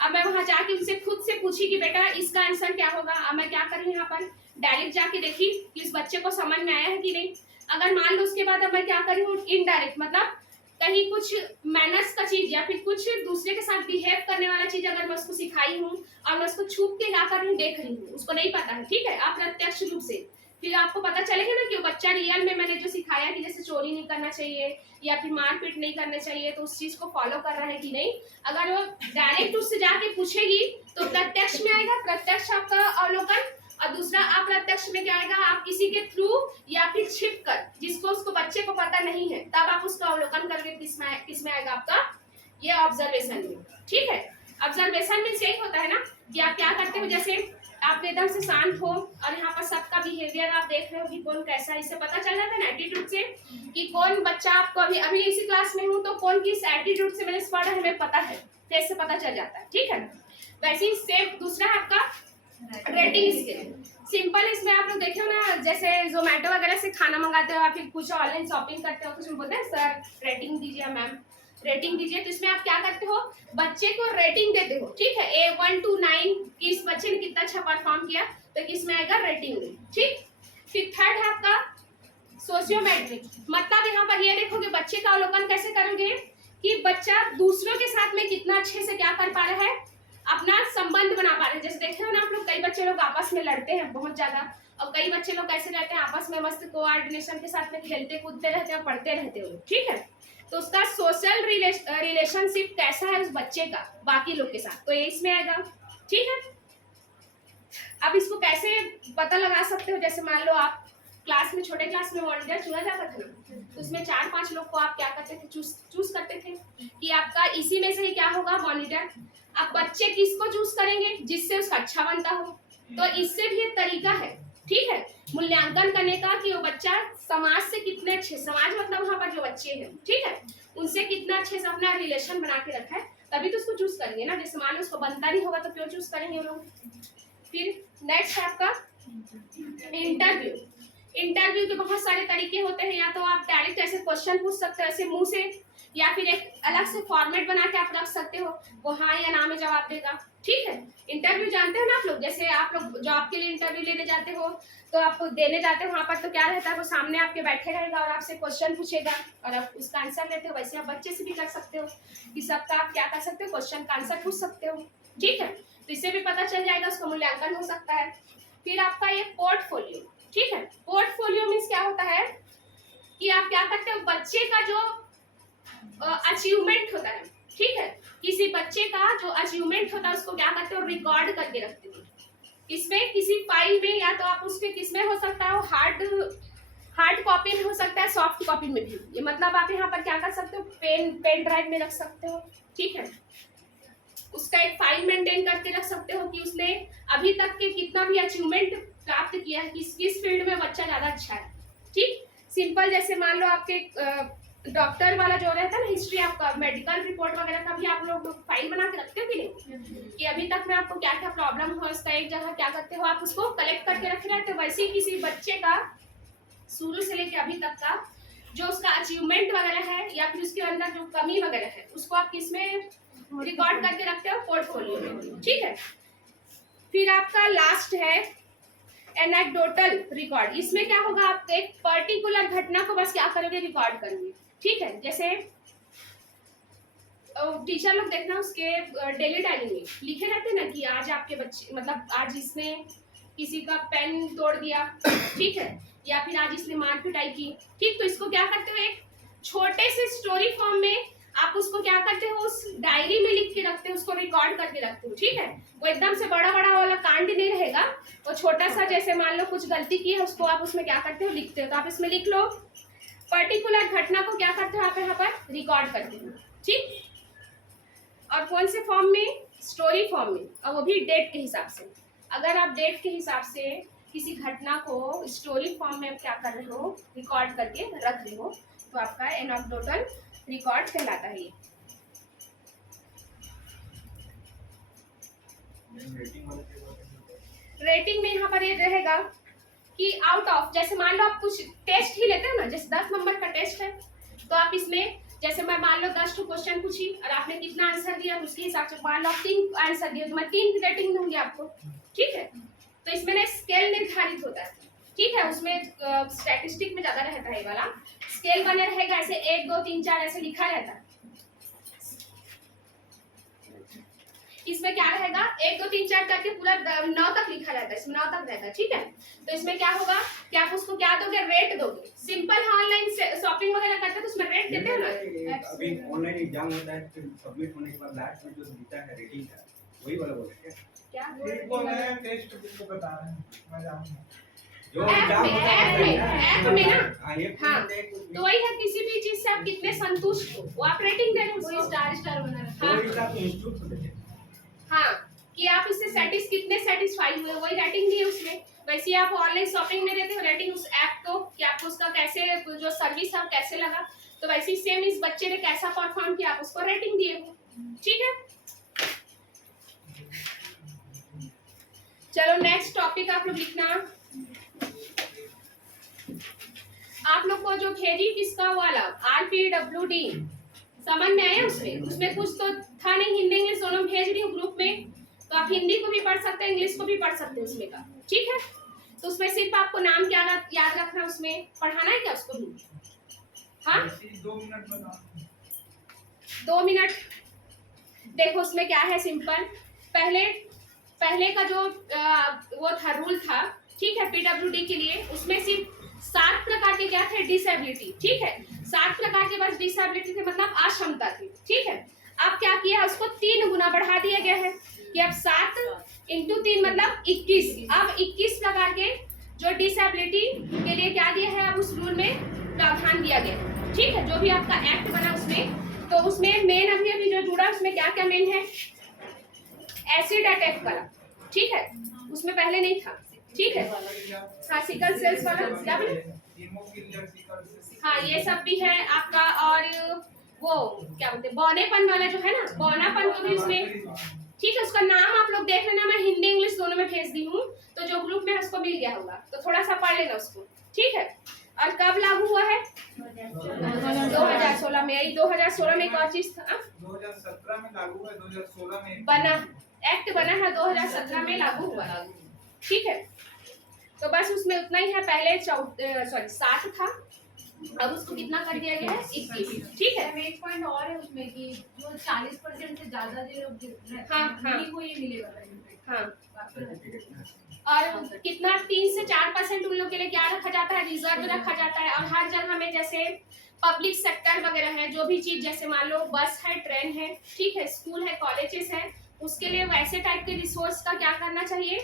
अब मैं वहां जाके उनसे खुद से पूछी कि बेटा इसका आंसर क्या होगा, अब मैं क्या करूँ, यहाँ पर डायरेक्ट जाके देखी कि उस बच्चे को समझ में आया है कि नहीं। अगर मान लो उसके बाद अब मैं क्या करूँ, इनडायरेक्ट, मतलब कहीं कुछ मैनर्स का चीज या फिर कुछ दूसरे के साथ बिहेव करने वाला चीज अगर मैं उसको सिखाई हूँ और मैं उसको छुप के क्या कर रही हूँ, देख रही हूँ, उसको नहीं पता है। ठीक है, आप प्रत्यक्ष रूप से, फिर आपको पता चलेगा ना कि वो बच्चा रियल में मैंने जो सिखाया कि जैसे चोरी नहीं करना चाहिए या फिर मारपीट नहीं करना चाहिए, तो उस चीज को फॉलो कर रहा है कि नहीं। अगर वो डायरेक्ट उससे जाके पूछेगी तो प्रत्यक्ष में आएगा, प्रत्यक्ष आपका अवलोकन, और दूसरा अप्रत्यक्ष में क्या आएगा, आप किसी के थ्रू या फिर छिप कर, जिसको उसको बच्चे को पता नहीं है, तब आप उसका अवलोकन करके किसमें आएगा आपका, ये ऑब्जर्वेशन में। ठीक है, ऑब्जर्वेशन में यही होता है ना कि आप क्या करते हो, जैसे आप एकदम से शांत हो और यहाँ पर सबका बिहेवियर आप देख रहे हो कि कौन कैसा, इससे पता चल जाता है ना एटीट्यूड से कि कौन बच्चा आपको, अभी इसी क्लास में हूँ तो कौन किस एटीट्यूड से मैंने पढ़ा है हमें पता है, तो इससे पता चल जाता है। ठीक है, वैसे ही सेम दूसरा है आपका रेटिंग स्केल। सिंपल, इसमें आप लोग देखे हो ना, जैसे जोमेटो वगैरह से खाना मंगाते हो या फिर कुछ ऑनलाइन शॉपिंग करते हो, कुछ बोलते हैं सर रेटिंग दीजिए, मैम रेटिंग दीजिए, तो इसमें आप क्या करते हो, बच्चे को रेटिंग देते हो। ठीक है, A 1 to 9 कि इस बच्चे ने कितना अच्छा परफॉर्म किया, तो इसमें आएगा रेटिंग। ठीक, फिर थर्ड है आपका सोशियोमेट्रिक, मतलब यहाँ पर ये देखोगे बच्चे का अवलोकन कैसे करोगे कि बच्चा दूसरों के साथ में कितना अच्छे से क्या कर पा रहा है, अपना संबंध बना पा रहे हैं। जैसे देखे हो ना आप लोग, कई बच्चे लोग आपस में लड़ते हैं बहुत ज्यादा, और कई बच्चे लोग कैसे रहते हैं आपस में मस्त कोऑर्डिनेशन के साथ में खेलते कूदते रहते हैं, पढ़ते रहते हो, ठीक है। तो उसका सोशल रिलेशनशिप कैसा है उस बच्चे का बाकी लोग के साथ, तो ये इसमें आएगा, ठीक है। अब इसको कैसे पता लगा सकते हो, जैसे मान लो आप क्लास में, छोटे क्लास में मॉनिटर चुना जाता था ना, तो उसमें 4-5 लोग को आप क्या करते थे, चूज करते थे कि आपका इसी में से ही क्या होगा मॉनिटर। अब बच्चे किसको चूज करेंगे, जिससे उसका अच्छा बनता हो। तो इससे भी एक तरीका है, ठीक है, मूल्यांकन करने का कि वो बच्चा समाज से कितने अच्छे, समाज मतलब वहाँ पर जो बच्चे हैं, ठीक है, उनसे कितना अच्छे से अपना रिलेशन बना के रखा है, तभी तो उसको चूज करेंगे ना। जैसे मान लो उसको बनता नहीं होगा तो क्यों चूज करेंगे लोग। फिर नेक्स्ट है आपका इंटरव्यू। इंटरव्यू के बहुत सारे तरीके होते हैं, या तो आप डायरेक्ट ऐसे क्वेश्चन पूछ सकते हो ऐसे मुंह से, या फिर एक अलग से फॉर्मेट बना के आप रख सकते हो, वो हाँ या ना में जवाब देगा, ठीक है। इंटरव्यू जानते हो ना आप लोग, जैसे आप लोग जॉब के लिए इंटरव्यू लेने जाते हो, तो आप देने जाते हो वहाँ पर, तो क्या रहता है, वो सामने आपके बैठे रहेगा और आपसे क्वेश्चन पूछेगा और आप उसका आंसर देते हो। वैसे आप बच्चे से भी कर सकते हो कि सबका आप क्या कर सकते हो, क्वेश्चन का आंसर पूछ सकते हो, ठीक है। तो इससे भी पता चल जाएगा, उसका मूल्यांकन हो सकता है। फिर आपका ये पोर्टफोलियो, ठीक है। पोर्टफोलियो मीन्स क्या होता है कि आप क्या करते हो, बच्चे का जो अचीवमेंट होता है, ठीक है, किसी बच्चे का जो अचीवमेंट होता है उसको क्या करते हो, रिकॉर्ड करके रखते हो। इसमें किसी फाइल में, या तो आप उसके किसमें हो सकता है, हार्ड कॉपी में हो सकता है, सॉफ्ट कॉपी में भी। ये मतलब आप यहाँ पर क्या कर सकते हो, पेन ड्राइव में रख सकते हो, ठीक है। उसका एक फाइल मेंटेन करके रख सकते हो कि उसने अभी तक के कितना भी अचीवमेंट प्राप्त किया है, किस फील्ड में बच्चा ज्यादा अच्छा है, ठीक। सिंपल जैसे मान लो आपके डॉक्टर वाला जो रहता है ना, हिस्ट्री, आपका मेडिकल रिपोर्ट वगैरह का भी आप लोग फाइल बना के रखते हो कि नहीं, कि अभी तक में आपको क्या क्या प्रॉब्लम हुआ, उसका एक जगह क्या करते हो, आप उसको कलेक्ट करके रखे रहते हो। वैसे ही किसी बच्चे का शुरू से लेकर अभी तक का जो उसका अचीवमेंट वगैरह है, या फिर उसके अंदर जो कमी वगैरह है, उसको आप किसमें रिकॉर्ड करके रखते हो, पोर्टफोलियो में, ठीक है। फिर आपका लास्ट है एनेक्डोटल रिकॉर्ड। इसमें क्या होगा, आप एक पर्टिकुलर घटना को बस क्या करोगे, रिकॉर्ड करोगे, ठीक है। जैसे टीचर लोग देखना उसके डेली डायरी में लिखे रहते ना कि आज आपके बच्चे, मतलब आज इसने किसी का पेन तोड़ दिया, ठीक है, या फिर आज इसने मार पिटाई की, ठीक। तो इसको क्या करते हो, एक छोटे से स्टोरी फॉर्म में आप उसको क्या करते हो, उस डायरी में लिख के रखते हो, उसको रिकॉर्ड करके रखते हो, ठीक है। वो एकदम से बड़ा बड़ा वाला कांड नहीं रहेगा, वो छोटा सा, जैसे मान लो कुछ गलती की है उसको आप उसमें क्या करते हो, लिखते हो। तो आप इसमें लिख लो, पर्टिकुलर घटना को क्या करते हो आप यहाँ पर रिकॉर्ड करते हो, ठीक। और कौन से फॉर्म में, स्टोरी फॉर्म में, और वो भी डेट के हिसाब से। अगर आप डेट के हिसाब से किसी घटना को स्टोरी फॉर्म में क्या कर रहे हो, रिकॉर्ड करके रख रहे हो, तो आपका एनेक्डोटल रिकॉर्ड कहलाता है ये। रेटिंग में यहाँ पर ये रहेगा कि आउट ऑफ, जैसे मान लो आप कुछ टेस्ट ही लेते हो ना, जैसे 10 नंबर का टेस्ट है, तो आप इसमें जैसे मैं मान लो 10 क्वेश्चन पूछी और आपने कितना आंसर दिया, उसके हिसाब से मान लो आप 3 आंसर दिए तो मैं 3 रेटिंग दूंगी आपको, ठीक है। तो इसमें ना स्केल निर्धारित होता है, ठीक है। उसमें स्टैटिस्टिक में ज्यादा रहता है, ये वाला स्केल बना रहेगा, ऐसे 1 2 3 4 ऐसे लिखा रहता है। इसमें क्या रहेगा, 1 2 3 4 करके पूरा 9 तक लिखा रहता है, इसमें 9 तक रहता है, ठीक है। तो इसमें क्या होगा कि आप उसको क्या दोगे, रेट दोगे। सिंपल ऑनलाइन शॉपिंग वगैरह करते हैं तो उसमें रेट देते हैं ना। अभी ऑनलाइन एग्जाम होता है, फिर सबमिट होने के बाद लास्ट में जो देता है रेटिंग का, वही वाला बोल रहे हैं क्या बोल रहे हैं, टेस्ट बुक को बता रहे हैं, मैं जानूंगा जो एग्जाम होता है ऐप में ना, हाँ, तो तो वही है, किसी भी चीज से आप कितने संतुष्ट हो वो आप रेटिंग दे रहे हो, वही स्टार बना रहा वो हिसाब से इंस्टीट्यूट को देते हैं। हाँ, कि आप इससे कितने सेटिस्फाई हुए, वही रेटिंग दी है उसमें। वैसे आप ऑनलाइन शॉपिंग में देते हो रेटिंग उस ऐप को कि आपको उसका कैसे, जो सर्विस है कैसे लगा, तो वैसे ही सेम इस बच्चे ने कैसा परफॉर्म किया आप उसको रेटिंग दिए हो, ठीक है। चलो नेक्स्ट टॉपिक आप लोग लिखना। आप लोग को जो भेजी किसका वाला RPWD समझ में आया, उसमें कुछ तो था नहीं, हिंदी इंग्लिश दोनों भेज रही हूँ ग्रुप में, तो आप हिंदी को भी पढ़ सकते हैं, इंग्लिश को भी पढ़ सकते हैं उसमें का, ठीक है। तो उसमें सिर्फ आपको नाम क्या याद रखना, उसमें पढ़ाना है क्या उसको भी, हाँ 2 मिनट बता 2 मिनट। देखो उसमें क्या है, सिंपल, पहले का जो वो था, रूल था ठीक है, पीडब्ल्यूडी के लिए। उसमें सिर्फ 7 प्रकार के क्या थे, डिसेबिलिटी। ठीक है, 7 प्रकार के बस डिसेबिलिटी थे, मतलब अक्षमता थी। ठीक है, अब क्या किया, उसको 3 गुना बढ़ा दिया गया है कि अब 7 × 3 मतलब 21। अब 21 प्रकार के जो डिसेबिलिटी के लिए क्या दिया है, अब उस रूल में प्रावधान दिया गया है। ठीक है, जो भी आपका एक्ट बना उसमें, तो उसमें मेन अभी जो जुड़ा उसमें क्या क्या मेन है, एसिड अटैक वाला। ठीक है, उसमें पहले नहीं था। ठीक है, हाँ, सिकल सेल्स वाला क्या हाँ, ये सब भी है आपका। और वो क्या बोलते हैं, बौनेपन वाला जो है ना, बौनापन को भी उसमें। ठीक है, उसका नाम आप लोग देख लेना, मैं हिंदी इंग्लिश दोनों में भेज दी हूँ, तो जो ग्रुप में उसको मिल गया होगा तो थोड़ा सा पढ़ लेना उसको। ठीक है, और कब लागू हुआ है, 2016 में। यही 2016 में एक और चीज था, 2017 में लागू है, 2016 में बना, एक्ट बना है, 2017 में लागू हुआ। ठीक है, तो बस उसमें उतना ही है। पहले 7 था, अब उसको कितना कर दिया गया है, 21। ठीक है, एक पॉइंट और है उसमें कि जो 40% से ज्यादा जो लोग हाँ, हाँ, को ये मिलेगा। हाँ, और कितना 3 से 4% उन लोग के लिए क्या रखा जाता है, रिजर्व रखा जाता है। और हर जगह में जैसे पब्लिक सेक्टर वगैरह है, जो भी चीज, जैसे मान लो बस है, ट्रेन है, ठीक है, स्कूल है, कॉलेजेस है, उसके लिए वैसे टाइप के रिसोर्स का क्या करना चाहिए,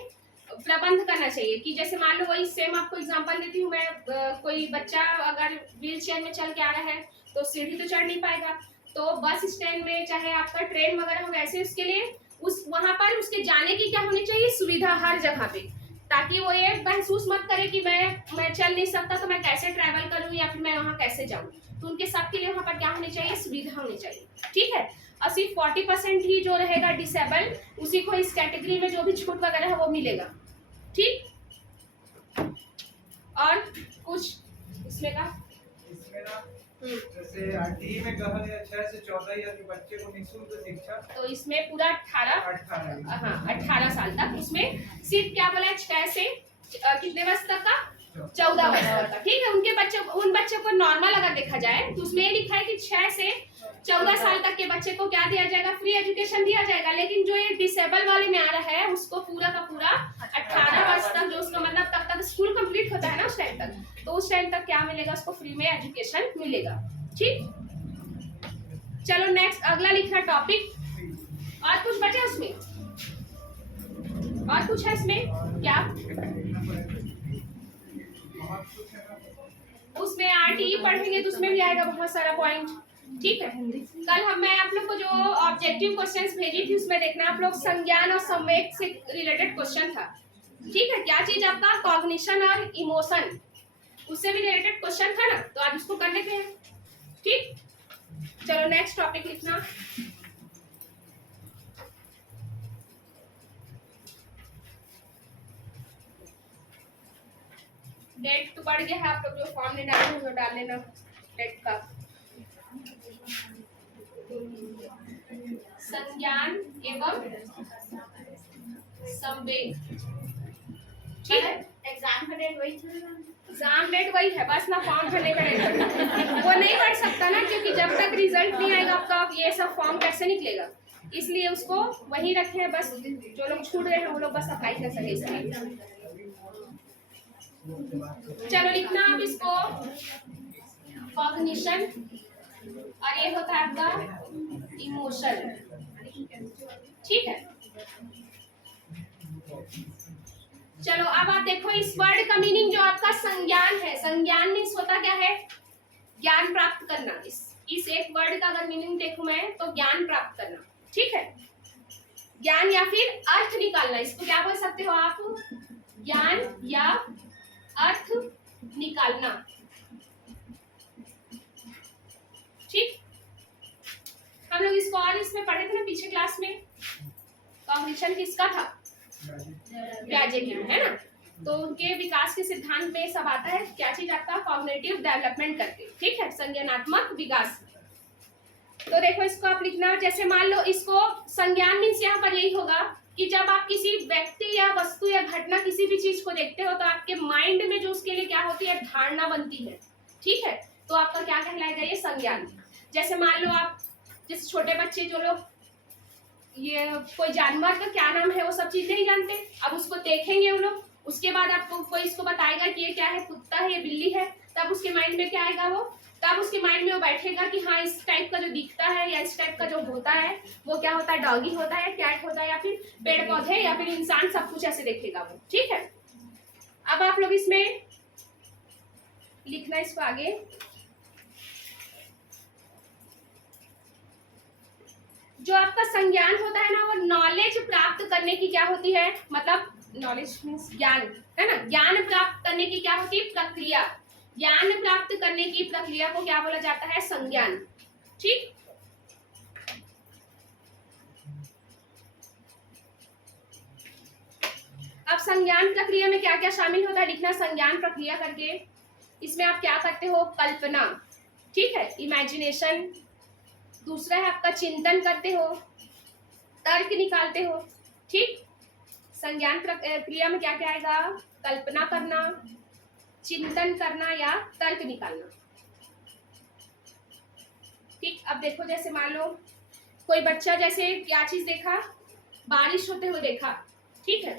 प्रबंध करना चाहिए। कि जैसे मान लो, वही सेम आपको एग्जांपल देती हूँ मैं, कोई बच्चा अगर व्हील चेयर में चल के आ रहा है तो सीढ़ी तो चढ़ नहीं पाएगा, तो बस स्टैंड में चाहे आपका ट्रेन वगैरह हो, वैसे उसके लिए उस वहां पर उसके जाने की क्या होनी चाहिए, सुविधा हर जगह पे, ताकि वो ये महसूस मत करे कि मैं चल नहीं सकता तो मैं कैसे ट्रैवल करूँ या फिर मैं वहाँ कैसे जाऊँ। तो उनके सबके लिए वहाँ पर क्या होनी चाहिए, सुविधा होनी चाहिए। ठीक है, और सिर्फ 40% ही जो रहेगा डिसेबल, उसी को इस कैटेगरी में जो भी छूट वगैरह है वो मिलेगा। ठीक, और कुछ इसमें का जैसे आरटीई में कहा गया 6 से 14 या बच्चे को निःशुल्क शिक्षा, तो इसमें पूरा 18 साल तक। उसमें सिर्फ क्या बोला है, 6 से कितने वर्ष तक का, 14 वर्ष तक। ठीक है, उन बच्चों को नॉर्मल अगर देखा जाए तो उसमें ये लिखा है कि 6 से 14 साल तक के बच्चे को क्या दिया जाएगा, फ्री एजुकेशन दिया जाएगा। लेकिन जो ये डिसेबल वाले में आ रहा है, उसको पूरा का पूरा 18 वर्ष तक, जो उसका मतलब तब तक स्कूल कंप्लीट होता है ना उस टाइम तक, तो उस टाइम तक क्या मिलेगा, उसको फ्री में एजुकेशन मिलेगा। ठीक, चलो नेक्स्ट अगला लिखना टॉपिक। और कुछ बचा उसमें, और कुछ है इसमें क्या, उसमें आरटीई पढ़ेंगे तो उसमें भी आएगा बहुत सारा पॉइंट। ठीक है, कल मैं आप लोग को जो ऑब्जेक्टिव क्वेश्चंस भेजी थी उसमें देखना आप लोग, संज्ञान और संवेग से रिलेटेड क्वेश्चन था। ठीक है, क्या चीज आपका, कॉग्निशन और इमोशन, उससे भी रिलेटेड क्वेश्चन था ना, तो आज उसको कर लेते हैं। ठीक, चलो नेक्स्ट टॉपिक लिखना। डेट तो बढ़ गया है, आप लोग जो फॉर्म में डाले हैं वो डाल लेना डेट का। संज्ञान एवं संवेग। ठीक है, एग्जाम का डेट वही था, एग्जाम डेट वही है, बस ना फॉर्म भरने का डेट वो नहीं बढ़ सकता ना, क्योंकि जब तक रिजल्ट नहीं आएगा आपका, ये सब फॉर्म कैसे निकलेगा, इसलिए उसको वही रखे हैं। बस जो लोग छूट रहे हैं वो लोग बस अप्लाई कर सके इसलिए। चलो लिखना अब इसको, कॉग्निशन, और ये होता है आपका इमोशन। ठीक है, चलो अब आप देखो इस वर्ड का मीनिंग जो आपका संज्ञान है, संज्ञान मीन्स होता क्या है, ज्ञान प्राप्त करना। इस एक वर्ड का अगर मीनिंग देखूं मैं तो ज्ञान प्राप्त करना। ठीक है, ज्ञान या फिर अर्थ निकालना, इसको क्या बोल सकते हो आप, ज्ञान या अर्थ निकालना। ठीक, हम लोग इसको और इसमें पढ़े थे ना पीछे क्लास में, कॉग्निशन किसका था, पियाजे की, है ना। तो उनके विकास के सिद्धांत में सब आता है, क्या चीज आपका, कॉग्निटिव डेवलपमेंट करके। ठीक है, संज्ञानात्मक विकास। तो देखो इसको आप लिखना, जैसे मान लो इसको संज्ञान मीन्स यहाँ पर यही होगा कि जब आप किसी व्यक्ति या वस्तु या घटना किसी भी चीज को देखते हो तो आपके माइंड में जो उसके लिए क्या होती है, धारणा बनती है। ठीक है, तो आपका क्या कहलाएगा, ये संज्ञान। जैसे मान लो आप, जैसे छोटे बच्चे जो लोग ये कोई जानवर का क्या नाम है वो सब चीज नहीं जानते, अब उसको देखेंगे वो लोग, उसके बाद आपको कोई इसको बताएगा कि ये क्या है, कुत्ता है, ये बिल्ली है, तब उसके माइंड में क्या आएगा, वो तब उसके माइंड में वो बैठेगा कि हाँ इस टाइप का जो दिखता है या इस टाइप का जो होता है वो क्या होता है, डॉगी होता है, कैट होता है, या फिर पेड़ पौधे या फिर इंसान, सब कुछ ऐसे देखेगा वो। ठीक है, अब आप लोग इसमें लिखना इसको आगे। जो आपका संज्ञान होता है ना, वो नॉलेज प्राप्त करने की क्या होती है, मतलब नॉलेज मीन्स ज्ञान, है ना, ज्ञान प्राप्त करने की क्या होती है, प्रक्रिया। ज्ञान प्राप्त करने की प्रक्रिया को क्या बोला जाता है, संज्ञान। ठीक, अब संज्ञान प्रक्रिया में क्या क्या शामिल होता है, लिखना संज्ञान प्रक्रिया करके। इसमें आप क्या करते हो, कल्पना, ठीक है, इमेजिनेशन। दूसरा है आपका चिंतन करते हो, तर्क निकालते हो। ठीक, संज्ञान प्रक्रिया में क्या क्या आएगा, कल्पना करना, चिंतन करना या तर्क निकालना। ठीक, अब देखो जैसे मान लो कोई बच्चा जैसे क्या चीज देखा, बारिश होते हुए देखा, ठीक है,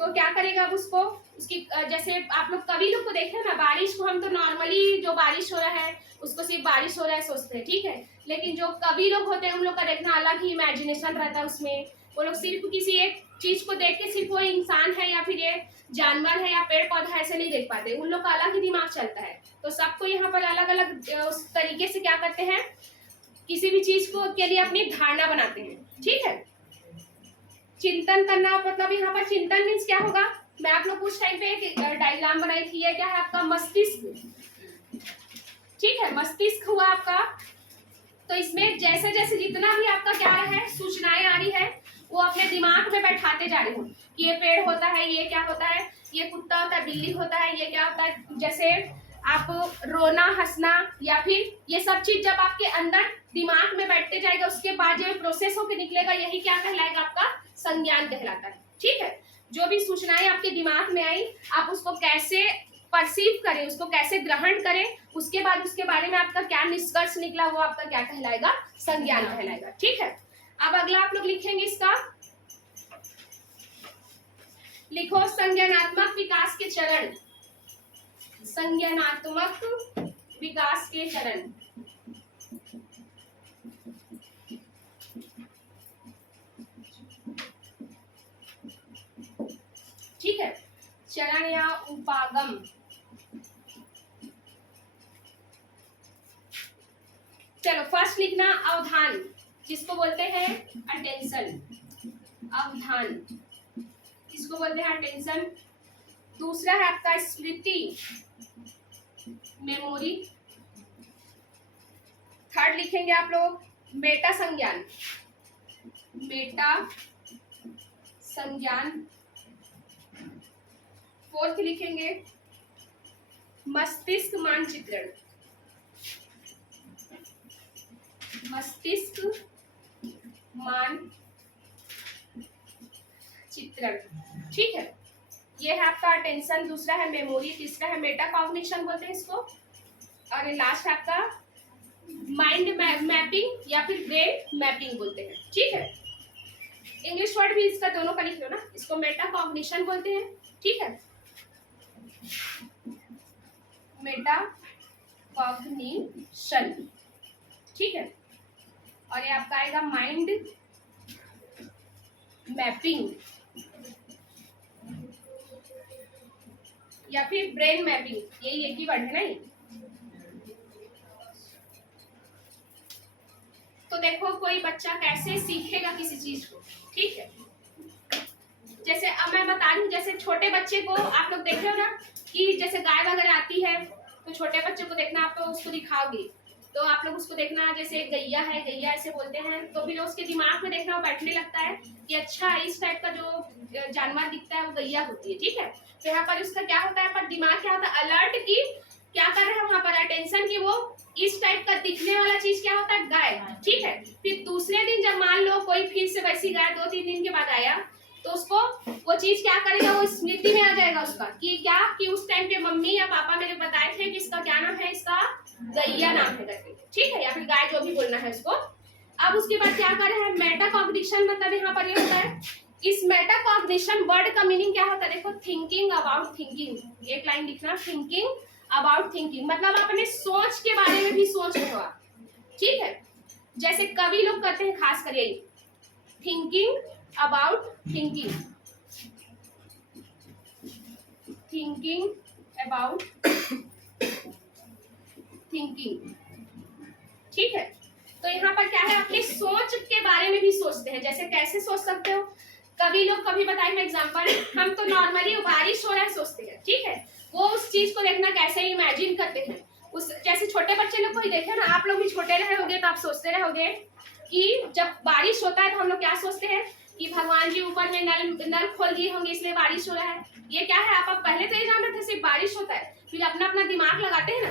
तो क्या करेगा, अब उसको उसकी जैसे आप लोग कभी लोग को देखे ना, बारिश को हम तो नॉर्मली जो बारिश हो रहा है उसको सिर्फ बारिश हो रहा है सोचते हैं, ठीक है, लेकिन जो कवि लोग होते हैं उन लोग का देखना अलग ही इमेजिनेशन रहता है उसमें। वो लोग सिर्फ किसी एक चीज को देख के सिर्फ वो इंसान है या फिर ये जानवर है या पेड़ पौधा ऐसे नहीं देख पाते, उन लोग का अलग ही दिमाग चलता है। तो सबको यहाँ पर अलग अलग उस तरीके से क्या करते हैं, किसी भी चीज को के लिए अपनी धारणा बनाते हैं। ठीक है, चिंतन करना मतलब यहाँ पर चिंतन मीन्स क्या होगा, मैं आप लोग कुछ टाइम पे एक डायग्राम बनाई थी, ये क्या है आपका मस्तिष्क। ठीक है, मस्तिष्क हुआ आपका, तो इसमें जैसे जैसे जितना भी आपका क्या है सूचनाएं आ रही है वो अपने दिमाग में बैठाते जा रहे हो कि ये पेड़ होता है, ये क्या होता है, ये कुत्ता होता है, बिल्ली होता है, ये क्या होता है, जैसे आप रोना, हंसना या फिर ये सब चीज जब आपके अंदर दिमाग में बैठते जाएगा उसके बाद जो प्रोसेस होकर निकलेगा यही क्या कहलाएगा, आपका संज्ञान कहलाता है। ठीक है, जो भी सूचनाएं आपके दिमाग में आई आप उसको कैसे परसीव करें, उसको कैसे ग्रहण करें, उसके बाद उसके बारे में आपका क्या निष्कर्ष निकला वो आपका क्या कहलाएगा, संज्ञान कहलाएगा। ठीक है, अब अगला आप लोग लिखेंगे इसका, लिखो संज्ञानात्मक विकास के चरण। संज्ञानात्मक विकास के चरण, ठीक है, चरण या उपागम। चलो फर्स्ट लिखना अवधान, जिसको बोलते हैं अटेंशन, अवधान इसको बोलते हैं अटेंशन। दूसरा है आपका स्मृति, मेमोरी। थर्ड लिखेंगे आप लोग मेटा संज्ञान, मेटा संज्ञान। फोर्थ लिखेंगे मस्तिष्क मानचित्रण, मस्तिष्क मानचित्रण। ठीक है, ये है आपका अटेंशन, दूसरा है मेमोरी, तीसरा है मेटा कॉग्निशन बोलते हैं इसको, और लास्ट है आपका माइंड मैपिंग या फिर ब्रेन मैपिंग बोलते हैं। ठीक है, इंग्लिश वर्ड भी इसका दोनों का लिख लो ना, इसको मेटा कॉग्निशन बोलते हैं। ठीक है, मेटा कॉग्निशन। ठीक है, और ये आपका आएगा माइंड मैपिंग या फिर ब्रेन मैपिंग, यही एक ही वर्ड है ना ये। तो देखो कोई बच्चा कैसे सीखेगा किसी चीज को। ठीक है, जैसे अब मैं बता रही हूँ, जैसे छोटे बच्चे को आप लोग देखे हो ना कि जैसे गाय वगैरह आती है तो छोटे बच्चे को देखना, आप तो उसको दिखाओगे तो आप लोग उसको देखना, जैसे गैया है, गैया ऐसे बोलते हैं, तो फिर उसके दिमाग में देखना वो बैठने लगता है कि अच्छा इस टाइप का जो जानवर दिखता है वो गैया होती है। ठीक है, तो यहाँ पर उसका क्या होता है, पर दिमाग क्या होता है अलर्ट की क्या कर रहे हैं वहां पर अटेंशन की, वो इस टाइप का दिखने वाला चीज क्या होता है गाय। ठीक है, फिर दूसरे दिन जब मान लो कोई फिर से वैसी गाय 2-3 दिन के बाद आया तो उसको वो चीज क्या करेगा, वो स्मृति में आ जाएगा उसका कि क्या कि उस टाइम पे मम्मी या पापा मेरे बताए थे कि इसका क्या नाम है, इसका गैया नाम है करके। ठीक है, या फिर गाय जो भी बोलना है उसको। अब उसके बाद क्या कर रहे हैं मेटा कॉग्निशन, मतलब यहाँ पर ये होता है इस मेटाकॉग्निशन वर्ड का मीनिंग क्या होता है? देखो, थिंकिंग अबाउट थिंकिंग, एक लाइन लिखना, थिंकिंग अबाउट थिंकिंग, मतलब अपने सोच के बारे में भी सोच रहे हो आप, ठीक है। जैसे कवि लोग करते हैं, खास कर यही, thinking about thinking, thinking about thinking, ठीक है। तो यहाँ पर क्या है, अपनी सोच के बारे में भी सोचते हैं। जैसे कैसे सोच सकते हो? कभी लोग कभी बताए, मैं एग्जांपल, हम तो नॉर्मली बारिश हो रहा है सोचते हैं, ठीक है। वो उस चीज को देखना कैसे इमेजिन करते हैं, उस जैसे छोटे बच्चे लोग को ही देखे ना, आप लोग भी छोटे रहे होगे तो आप सोचते रहोगे कि जब बारिश होता है तो हम लोग क्या सोचते हैं कि भगवान जी ऊपर में नल खोल दिए होंगे इसलिए बारिश हो रहा है। ये क्या है, आप पहले तो ये जानते थे सिर्फ बारिश होता है, फिर अपना अपना दिमाग लगाते हैं ना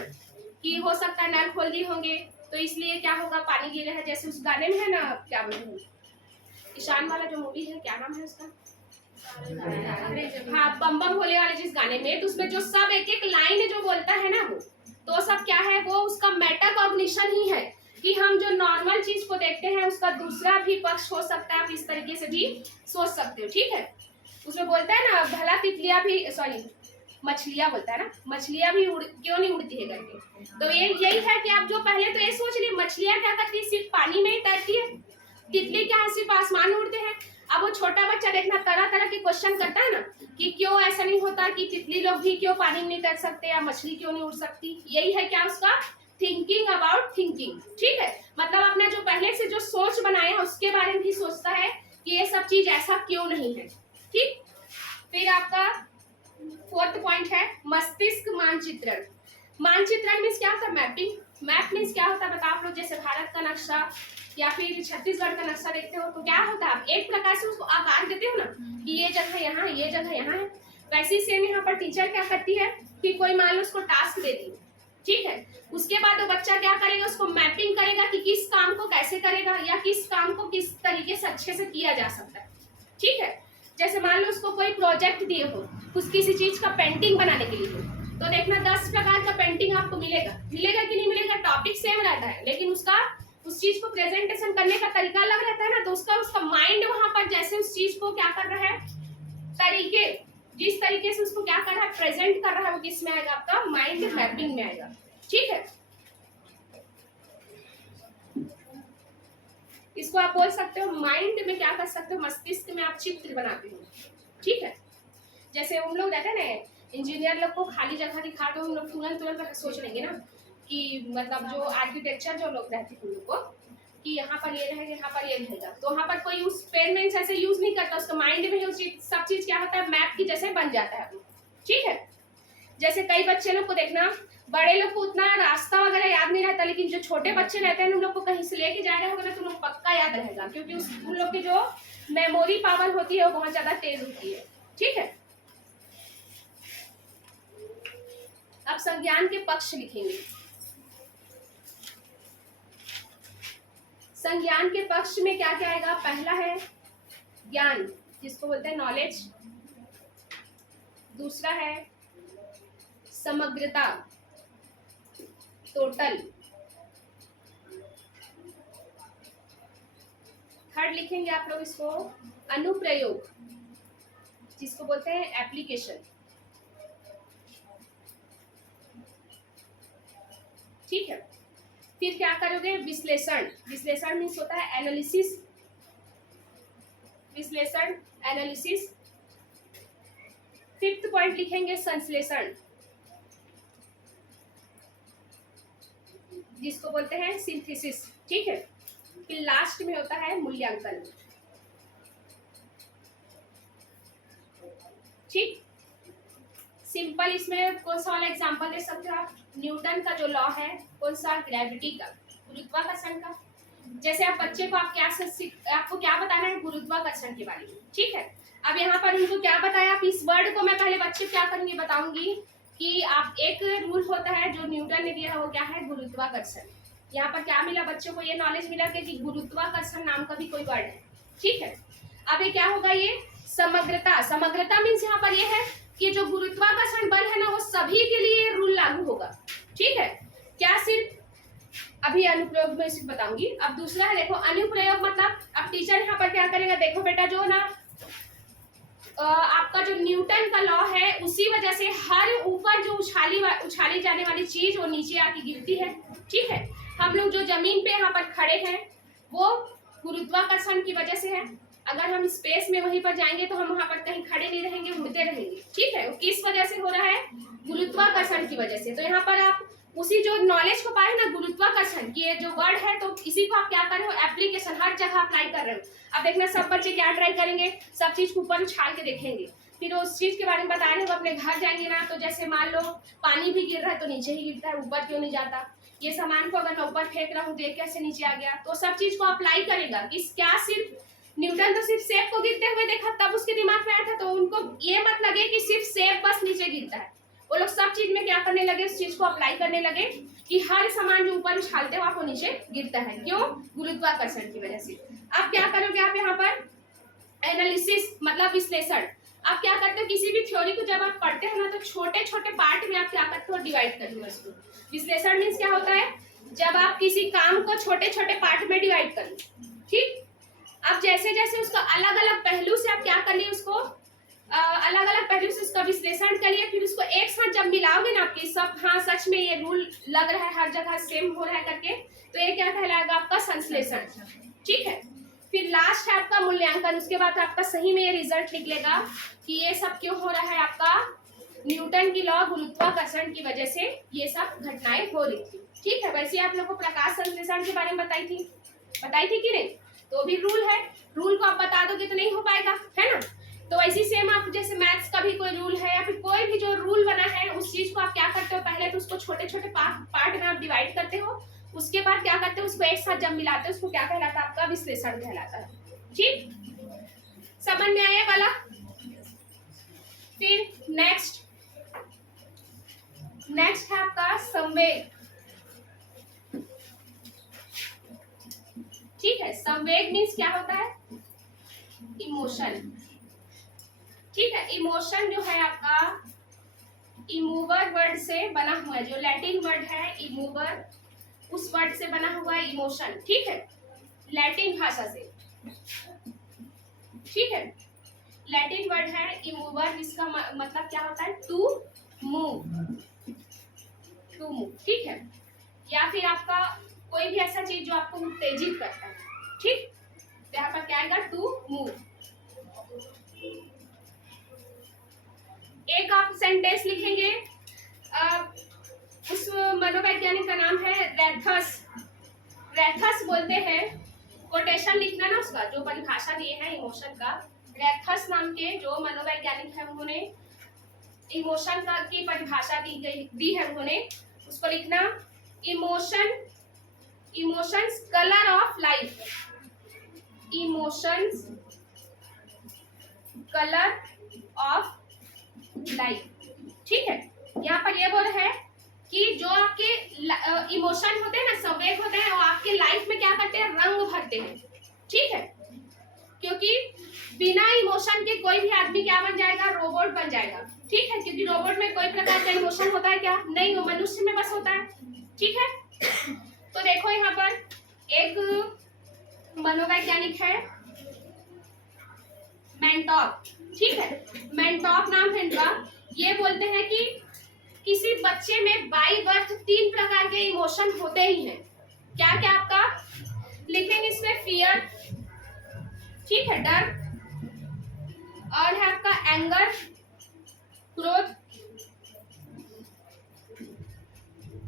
कि हो सकता है नल खोल दिए होंगे तो इसलिए क्या होगा, पानी गिर रहा है। जैसे उस गाने में है ना, क्या बोलते हैं, ईशान वाला जो मूवी है, क्या नाम है उसका, हाँ, बम बम भोले वाले जिस गाने में, तो उसमें जो सब एक एक लाइन जो बोलता है ना, वो तो सब क्या है, वो उसका मेटाकॉग्निशन ही है कि हम जो नॉर्मल चीज को देखते हैं उसका दूसरा भी पक्ष हो सकता है, आप इस तरीके से भी सोच सकते हो, ठीक है। उसमें बोलता है ना, भला तितलियां भी, सॉरी मछलियां बोलता है ना, मछलियां भी क्यों नहीं उड़ती है करके। तो ये यही है कि आप जो पहले तो ये सोच लिए मछलियां क्या करती है, सिर्फ पानी में ही तैरती है, तितली क्या है, सिर्फ आसमान में उड़ते हैं। अब वो छोटा बच्चा देखना तरह तरह के क्वेश्चन करता है ना कि क्यों ऐसा नहीं होता कि तितली लोग भी क्यों पानी में नहीं तैर सकते या मछली क्यों नहीं उड़ सकती। यही है क्या, उसका थिंकिंग अबाउट थिंकिंग, ठीक है। मतलब अपना जो पहले से जो सोच बनाया है उसके बारे में भी सोचता है कि ये सब चीज ऐसा क्यों नहीं है, ठीक। फिर आपका फोर्थ पॉइंट है मस्तिष्क मानचित्रण। मानचित्रण मीन्स क्या होता है, मैपिंग। मैप मीन्स क्या होता है बताओ आप लोग, जैसे भारत का नक्शा या फिर छत्तीसगढ़ का नक्शा देखते हो तो क्या होता है, आप एक प्रकार से उसको आकार देते हो ना कि ये जगह यहाँ, ये जगह यहाँ है। वैसे सेम यहाँ पर टीचर क्या करती है कि कोई मान लो उसको टास्क देती है, ठीक है। उसके बाद वो बच्चा क्या करेगा, उसको मैपिंग करेगा कि किस काम को कैसे करेगा या किस काम को किस तरीके से अच्छे से किया जा सकता है, ठीक है। जैसे मान लो उसको कोई प्रोजेक्ट दिए हो, कुछ किसी चीज का पेंटिंग बनाने के लिए हो, तो देखना 10 प्रकार का पेंटिंग आपको मिलेगा, मिलेगा कि नहीं मिलेगा, टॉपिक सेम रहता है लेकिन उसका उस चीज को प्रेजेंटेशन करने का तरीका अलग रहता है ना। तो उसका माइंड वहां पर जैसे उस चीज को क्या कर रहा है, तरीके, जिस तरीके से उसको क्या कर रहा है, प्रेजेंट कर रहा है, वो किस में आएगा, आपका माइंड मैपिंग में आएगा, ठीक है। इसको आप बोल सकते हो माइंड में क्या कर सकते हो, मस्तिष्क में आप चित्र बनाते हो, ठीक है। जैसे हम लोग रहते हैं ना, इंजीनियर लोग को खाली जगह दिखा दो, हम लोग तुरंत सोच लेंगे ना कि मतलब जो आर्किटेक्चर जो लोग रहते हैं उन लोग को कि यहाँ पर ये रहेगा, यहाँ पर ये रहेगा, तो वहाँ पर कोई उस पेन में ऐसे यूज नहीं करता, उसका माइंड में ही सब चीज क्या होता है, मैप की जैसे बन जाता है, ठीक है। जैसे कई बच्चे लोग को देखना, बड़े लोग को उतना रास्ता वगैरह याद नहीं रहता, लेकिन जो छोटे बच्चे रहते हैं उन लोग को कहीं से लेके जा रहे होंगे तो उन लोग पक्का याद रहेगा, क्योंकि उन लोग की जो मेमोरी पावर होती है वो बहुत ज्यादा तेज होती है, ठीक है। अब संज्ञान के पक्ष लिखेंगे। संज्ञान के पक्ष में क्या क्या आएगा, पहला है ज्ञान, जिसको बोलते हैं नॉलेज। दूसरा है समग्रता, टोटल। थर्ड लिखेंगे आप लोग इसको अनुप्रयोग, जिसको बोलते हैं एप्लीकेशन, ठीक है। फिर क्या करोगे, विश्लेषण। विश्लेषण मीन्स होता है एनालिसिस, विश्लेषण एनालिसिस। फिफ्थ पॉइंट लिखेंगे संश्लेषण, जिसको बोलते हैं सिंथेसिस, ठीक है। फिर लास्ट में होता है मूल्यांकन, ठीक। सिंपल इसमें कौन सा वाला एग्जांपल दे सकते हो आप, न्यूटन का जो लॉ है, कौन सा, ग्रेविटी का, गुरुत्वाकर्षण का। जैसे आप बच्चे को आप आपको क्या बताना है, गुरुत्वाकर्षण के बारे में, ठीक है। अब यहाँ पर उनको क्या बताया, आप इस वर्ड को मैं पहले बच्चे क्या करूंगी, बताऊंगी कि आप एक रूल होता है जो न्यूटन ने दिया है, वो क्या है, गुरुत्वाकर्षण। यहाँ पर क्या मिला बच्चों को, ये नॉलेज मिला कि गुरुत्वाकर्षण नाम का भी कोई वर्ड है, ठीक है। अब ये क्या होगा, ये समग्रता। समग्रता मीन्स यहाँ पर ये है कि जो गुरुत्वाकर्षण बल है ना वो सभी के लिए रूल लागू होगा, ठीक है। क्या सिर्फ, अभी अनुप्रयोग में सिर्फ बताऊंगी। अब दूसरा है देखो अनुप्रयोग, मतलब अब टीचर यहाँ पर क्या करेगा, देखो बेटा जो ना आपका जो न्यूटन का लॉ है उसी वजह से हर ऊपर जो उछाली जाने वाली चीज वो नीचे आके गिरती है। ठीक है, हम लोग जो जमीन पे यहाँ पर खड़े हैं वो गुरुत्वाकर्षण की वजह से है। अगर हम स्पेस में वहीं पर जाएंगे तो हम वहां पर कहीं खड़े नहीं रहेंगे, उड़ते रहेंगे। ठीक है, वो किस वजह से हो रहा है? गुरुत्वाकर्षण की वजह से। तो यहाँ पर आप उसी जो नॉलेज को पाए ना गुरुत्वाकर्षण की, ये जो वर्ड है, तो इसी को आप क्या कर रहे हो? एप्लीकेशन हर जगह अप्लाई कर रहे हो। अब देखना सब बच्चे क्या ट्राई करेंगे, सब चीज को ऊपर उछाल के देखेंगे, फिर उस चीज के बारे में बताने वो अपने घर जाएंगे ना, तो जैसे मान लो पानी भी गिर रहा है तो नीचे ही गिरता है, ऊपर क्यों नहीं जाता? ये सामान को अगर मैं ऊपर फेंक रहा हूँ देख कैसे नीचे आ गया? तो सब चीज को अप्लाई करेगा कि क्या सिर्फ न्यूटन तो सिर्फ सेब को गिरते हुए देखा तब उसके दिमाग में आया था, तो उनको ये मत लगे कि सिर्फ सेब बस नीचे गिरता है। वो लोग सब चीज में क्या करने लगे? उस चीज को अप्लाई करने लगे कि हर सामान जो ऊपर उछालते हो आपको नीचे गिरता है। क्यों? गुरुत्वाकर्षण की वजह से। अब क्या करोगे आप यहाँ पर? एनालिसिस मतलब विश्लेषण। आप क्या करते हो? किसी भी थ्योरी को जब आप पढ़ते हो ना तो छोटे छोटे पार्ट में आप क्या करते हो? डिवाइड करते हो उसको। विश्लेषण मीन्स क्या होता है? जब आप किसी काम को छोटे छोटे पार्ट में डिवाइड कर लो। ठीक, अब जैसे जैसे उसका अलग अलग पहलू से आप क्या कर लिए, उसको अलग अलग पहलू से उसका विश्लेषण करिए, फिर उसको एक साथ जब मिलाओगे ना आपके सब, हाँ सच में ये रूल लग रहा है, हर जगह सेम हो रहा है करके, तो ये क्या कहलाएगा? आपका संश्लेषण। ठीक है, फिर लास्ट है आपका मूल्यांकन। उसके बाद आपका सही में ये रिजल्ट निकलेगा कि ये सब क्यों हो रहा है, आपका न्यूटन की लॉ गुरुत्वाकर्षण की वजह से ये सब घटनाएं हो रही थी। ठीक है, वैसे आप लोग को प्रकाश संश्लेषण के बारे में बताई थी कि नहीं? तो भी रूल है, रूल को आप बता दोगे तो नहीं हो पाएगा, है ना? तो ऐसी सेम आप जैसे मैथ्स का भी कोई रूल है या फिर कोई भी जो रूल बना है उस चीज को आप क्या करते हो? पहले तो उसको छोटे छोटे पार्ट में आप डिवाइड करते हो, उसके बाद क्या करते हो? उसको एक साथ जब मिलाते हो उसको क्या कहलाता है? आपका विश्लेषण कहलाता है। ठीक, समझ में आया वाला? फिर नेक्स्ट है आपका संवेग। ठीक है, संवेग मीन्स क्या होता है? इमोशन। ठीक है, इमोशन जो है आपका इमूवर वर्ड से बना हुआ है, जो लैटिन वर्ड है इमूवर, उस वर्ड से बना हुआ है इमोशन। ठीक है, लैटिन भाषा से। ठीक है, लैटिन वर्ड है इमूवर, जिसका मतलब क्या होता है? To move. To move. ठीक है, या फिर आपका कोई भी ऐसा चीज जो आपको उत्तेजित करता है। ठीक, तो यहाँ पर क्या आएगा? To move. एक आप सेंटेंस लिखेंगे, उस मनोवैज्ञानिक का नाम है रेथस। रेथस बोलते हैं, कोटेशन लिखना ना उसका, जो परिभाषा दिए हैं इमोशन का। रेथस नाम के जो मनोवैज्ञानिक है उन्होंने इमोशन का की परिभाषा दी है उन्होंने, उसको लिखना emotions colour of life. Emotions colour of life. ठीक है, यहाँ पर ये बोल है कि जो आपके इमोशन होते हैं ना, संवेग होते हैं, वो आपके लाइफ में क्या करते हैं? रंग भरते हैं। ठीक है, क्योंकि बिना इमोशन के कोई भी आदमी क्या बन जाएगा? रोबोट बन जाएगा। ठीक है, क्योंकि रोबोट में कोई प्रकार का इमोशन होता है क्या? नहीं, वो मनुष्य में बस होता है। ठीक है, तो देखो यहाँ पर एक मनोवैज्ञानिक है मेंटॉप। ठीक है, मेंटॉप नाम है इनका। ये बोलते हैं कि किसी बच्चे में बाई बर्थ 3 प्रकार के इमोशन होते ही हैं। क्या क्या आपका लिखेंगे इसमें? फियर, ठीक है, डर, और है आपका एंगर, क्रोध,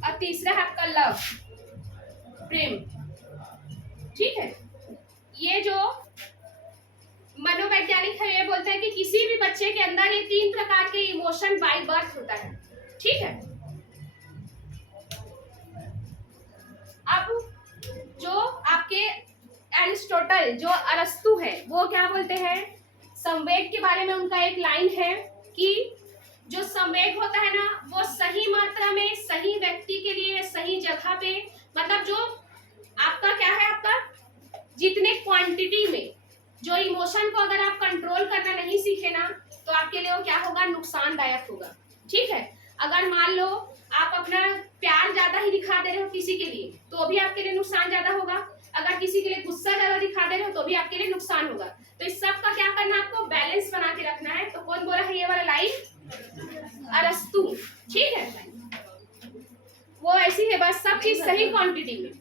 और तीसरा है आपका लव, प्रेम। ठीक है, ये जो मनोवैज्ञानिक है ये बोलते हैं कि किसी भी बच्चे के अंदर ये 3 प्रकार के इमोशन बाय बर्थ होता है। ठीक है, अब जो आपके एरिस्टोटल, जो अरस्तु है, वो क्या बोलते हैं? संवेग के बारे में उनका एक लाइन है कि जो संवेग होता है ना, वो सही मात्रा में, सही व्यक्ति के लिए, सही जगह पे, मतलब जो आपका क्या है, आपका जितने क्वांटिटी में जो इमोशन को अगर आप कंट्रोल करना नहीं सीखे ना, तो आपके लिए वो क्या होगा? नुकसानदायक होगा। ठीक है, अगर मान लो आप अपना प्यार ज्यादा ही दिखा दे रहे हो किसी के लिए, तो भी आपके लिए नुकसान ज्यादा होगा। अगर किसी के लिए गुस्सा ज्यादा दिखा दे रहे हो तो भी आपके लिए नुकसान होगा। तो इस सब का क्या करना है आपको, बैलेंस बना के रखना है। तो कौन बोला है ये वाला लाइन, अरस्तु, ठीक है। वो ऐसी है, बस सब चीज सही क्वांटिटी में,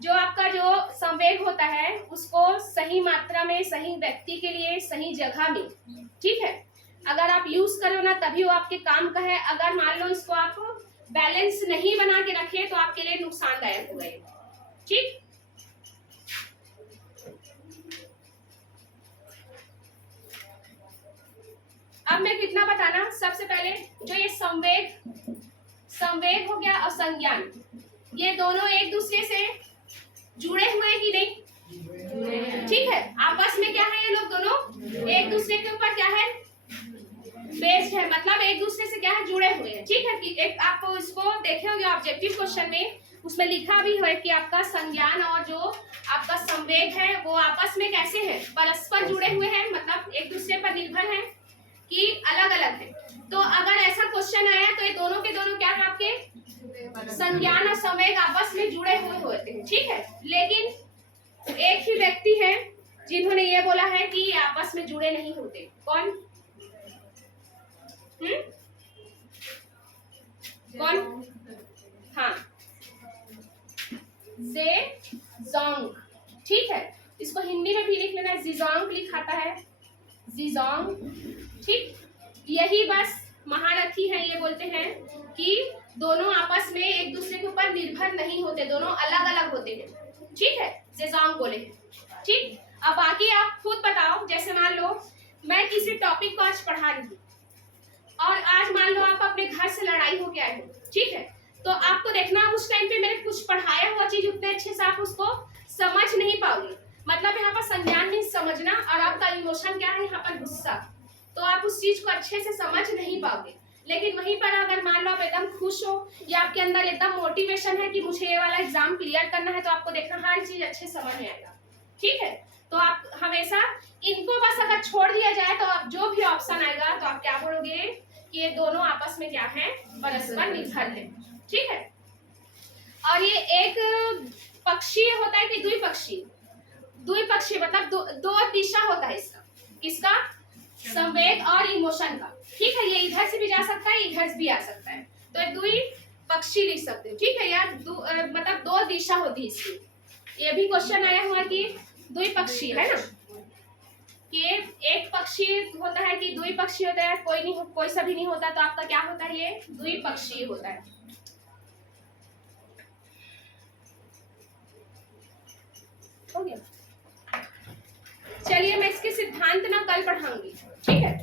जो आपका जो संवेग होता है उसको सही मात्रा में, सही व्यक्ति के लिए, सही जगह में, ठीक है, अगर आप यूज करो ना तभी वो आपके काम का है। अगर मान लो इसको आप बैलेंस नहीं बना के रखे तो आपके लिए नुकसानदायक हो गए, ठीक। अब मैं कितना बताना, सबसे पहले जो ये संवेग हो गया और संज्ञान, ये दोनों एक दूसरे से जुड़े हुए हैं कि नहीं, ठीक है। आपस में क्या है, ये लोग दोनों एक दूसरे के ऊपर क्या है, बेस्ड है, मतलब एक दूसरे से क्या है, जुड़े हुए हैं, ठीक है। कि एक आप इसको देखे होंगे ऑब्जेक्टिव क्वेश्चन में, उसमें लिखा भी है कि आपका संज्ञान और जो आपका संवेग है वो आपस में कैसे है, परस्पर जुड़े हुए हैं, मतलब एक दूसरे पर निर्भर है कि अलग अलग है। तो अगर ऐसा क्वेश्चन आया तो ये दोनों के दोनों क्या है, आपके संज्ञान और संवेग आपस में जुड़े हुए होते हैं, ठीक है। लेकिन एक ही व्यक्ति है जिन्होंने ये बोला है कि ये आपस में जुड़े नहीं होते। कौन? कौन? हाँ, ज़ेजोंग, ठीक है। इसको हिंदी में भी लिख लेना, ज़ीजोंग लिखाता है, ज़ीजोंग, ठीक। यही बस महारथी हैं, ये बोलते हैं कि दोनों आपस में एक दूसरे के ऊपर निर्भर नहीं होते, दोनों अलग अलग होते हैं, ठीक है। ज़ेजोंग बोले हैं, ठीक। अब बाकी आप खुद बताओ, जैसे मान लो मैं किसी टॉपिक को आज पढ़ा रही हूँ और आज मान लो आप अपने घर से लड़ाई हो गया है, ठीक है। तो आपको देखना उस टाइम पे मैंने कुछ पढ़ाया हुआ चीज उतने अच्छे से आप उसको समझ नहीं पाओगे। मतलब यहाँ पर संज्ञान में समझना और आपका इमोशन क्या है, यहाँ पर गुस्सा, तो आप उस चीज को अच्छे से समझ नहीं पाओगे। लेकिन वहीं पर अगर मान लो आप एकदम खुश हो या आपके अंदर एकदम मोटिवेशन है कि मुझे ये वाला एग्जाम क्लियर करना है, तो आपको देखना हर चीज अच्छे समझ में आएगा, ठीक है। तो आप हमेशा इनको बस अगर छोड़ दिया जाए तो आप जो भी ऑप्शन आएगा तो आप क्या बोलोगे कि ये दोनों आपस में क्या है, परस्पर निर्भर है, ठीक है। और ये एक पक्षीय होता है कि द्विपक्षीय? द्विपक्षीय मतलब दो दिशा होता है इसका, किसका, संवेग और इमोशन का, ठीक है। ये इधर से भी जा सकता है, इधर से भी आ सकता है, तो ये द्विपक्षीय लिख सकते हो, ठीक है। यार मतलब दो दिशा होती है इसकी। ये भी क्वेश्चन आया हुआ कि द्विपक्षीय है ना, कि एक पक्षीय होता है कि द्विपक्षीय होता है, कोई नहीं, कोई सा भी नहीं होता, तो आपका क्या होता है, ये द्विपक्षीय होता है। हो गया, चलिए मैं इसके सिद्धांत ना कल पढ़ाऊंगी, ठीक है।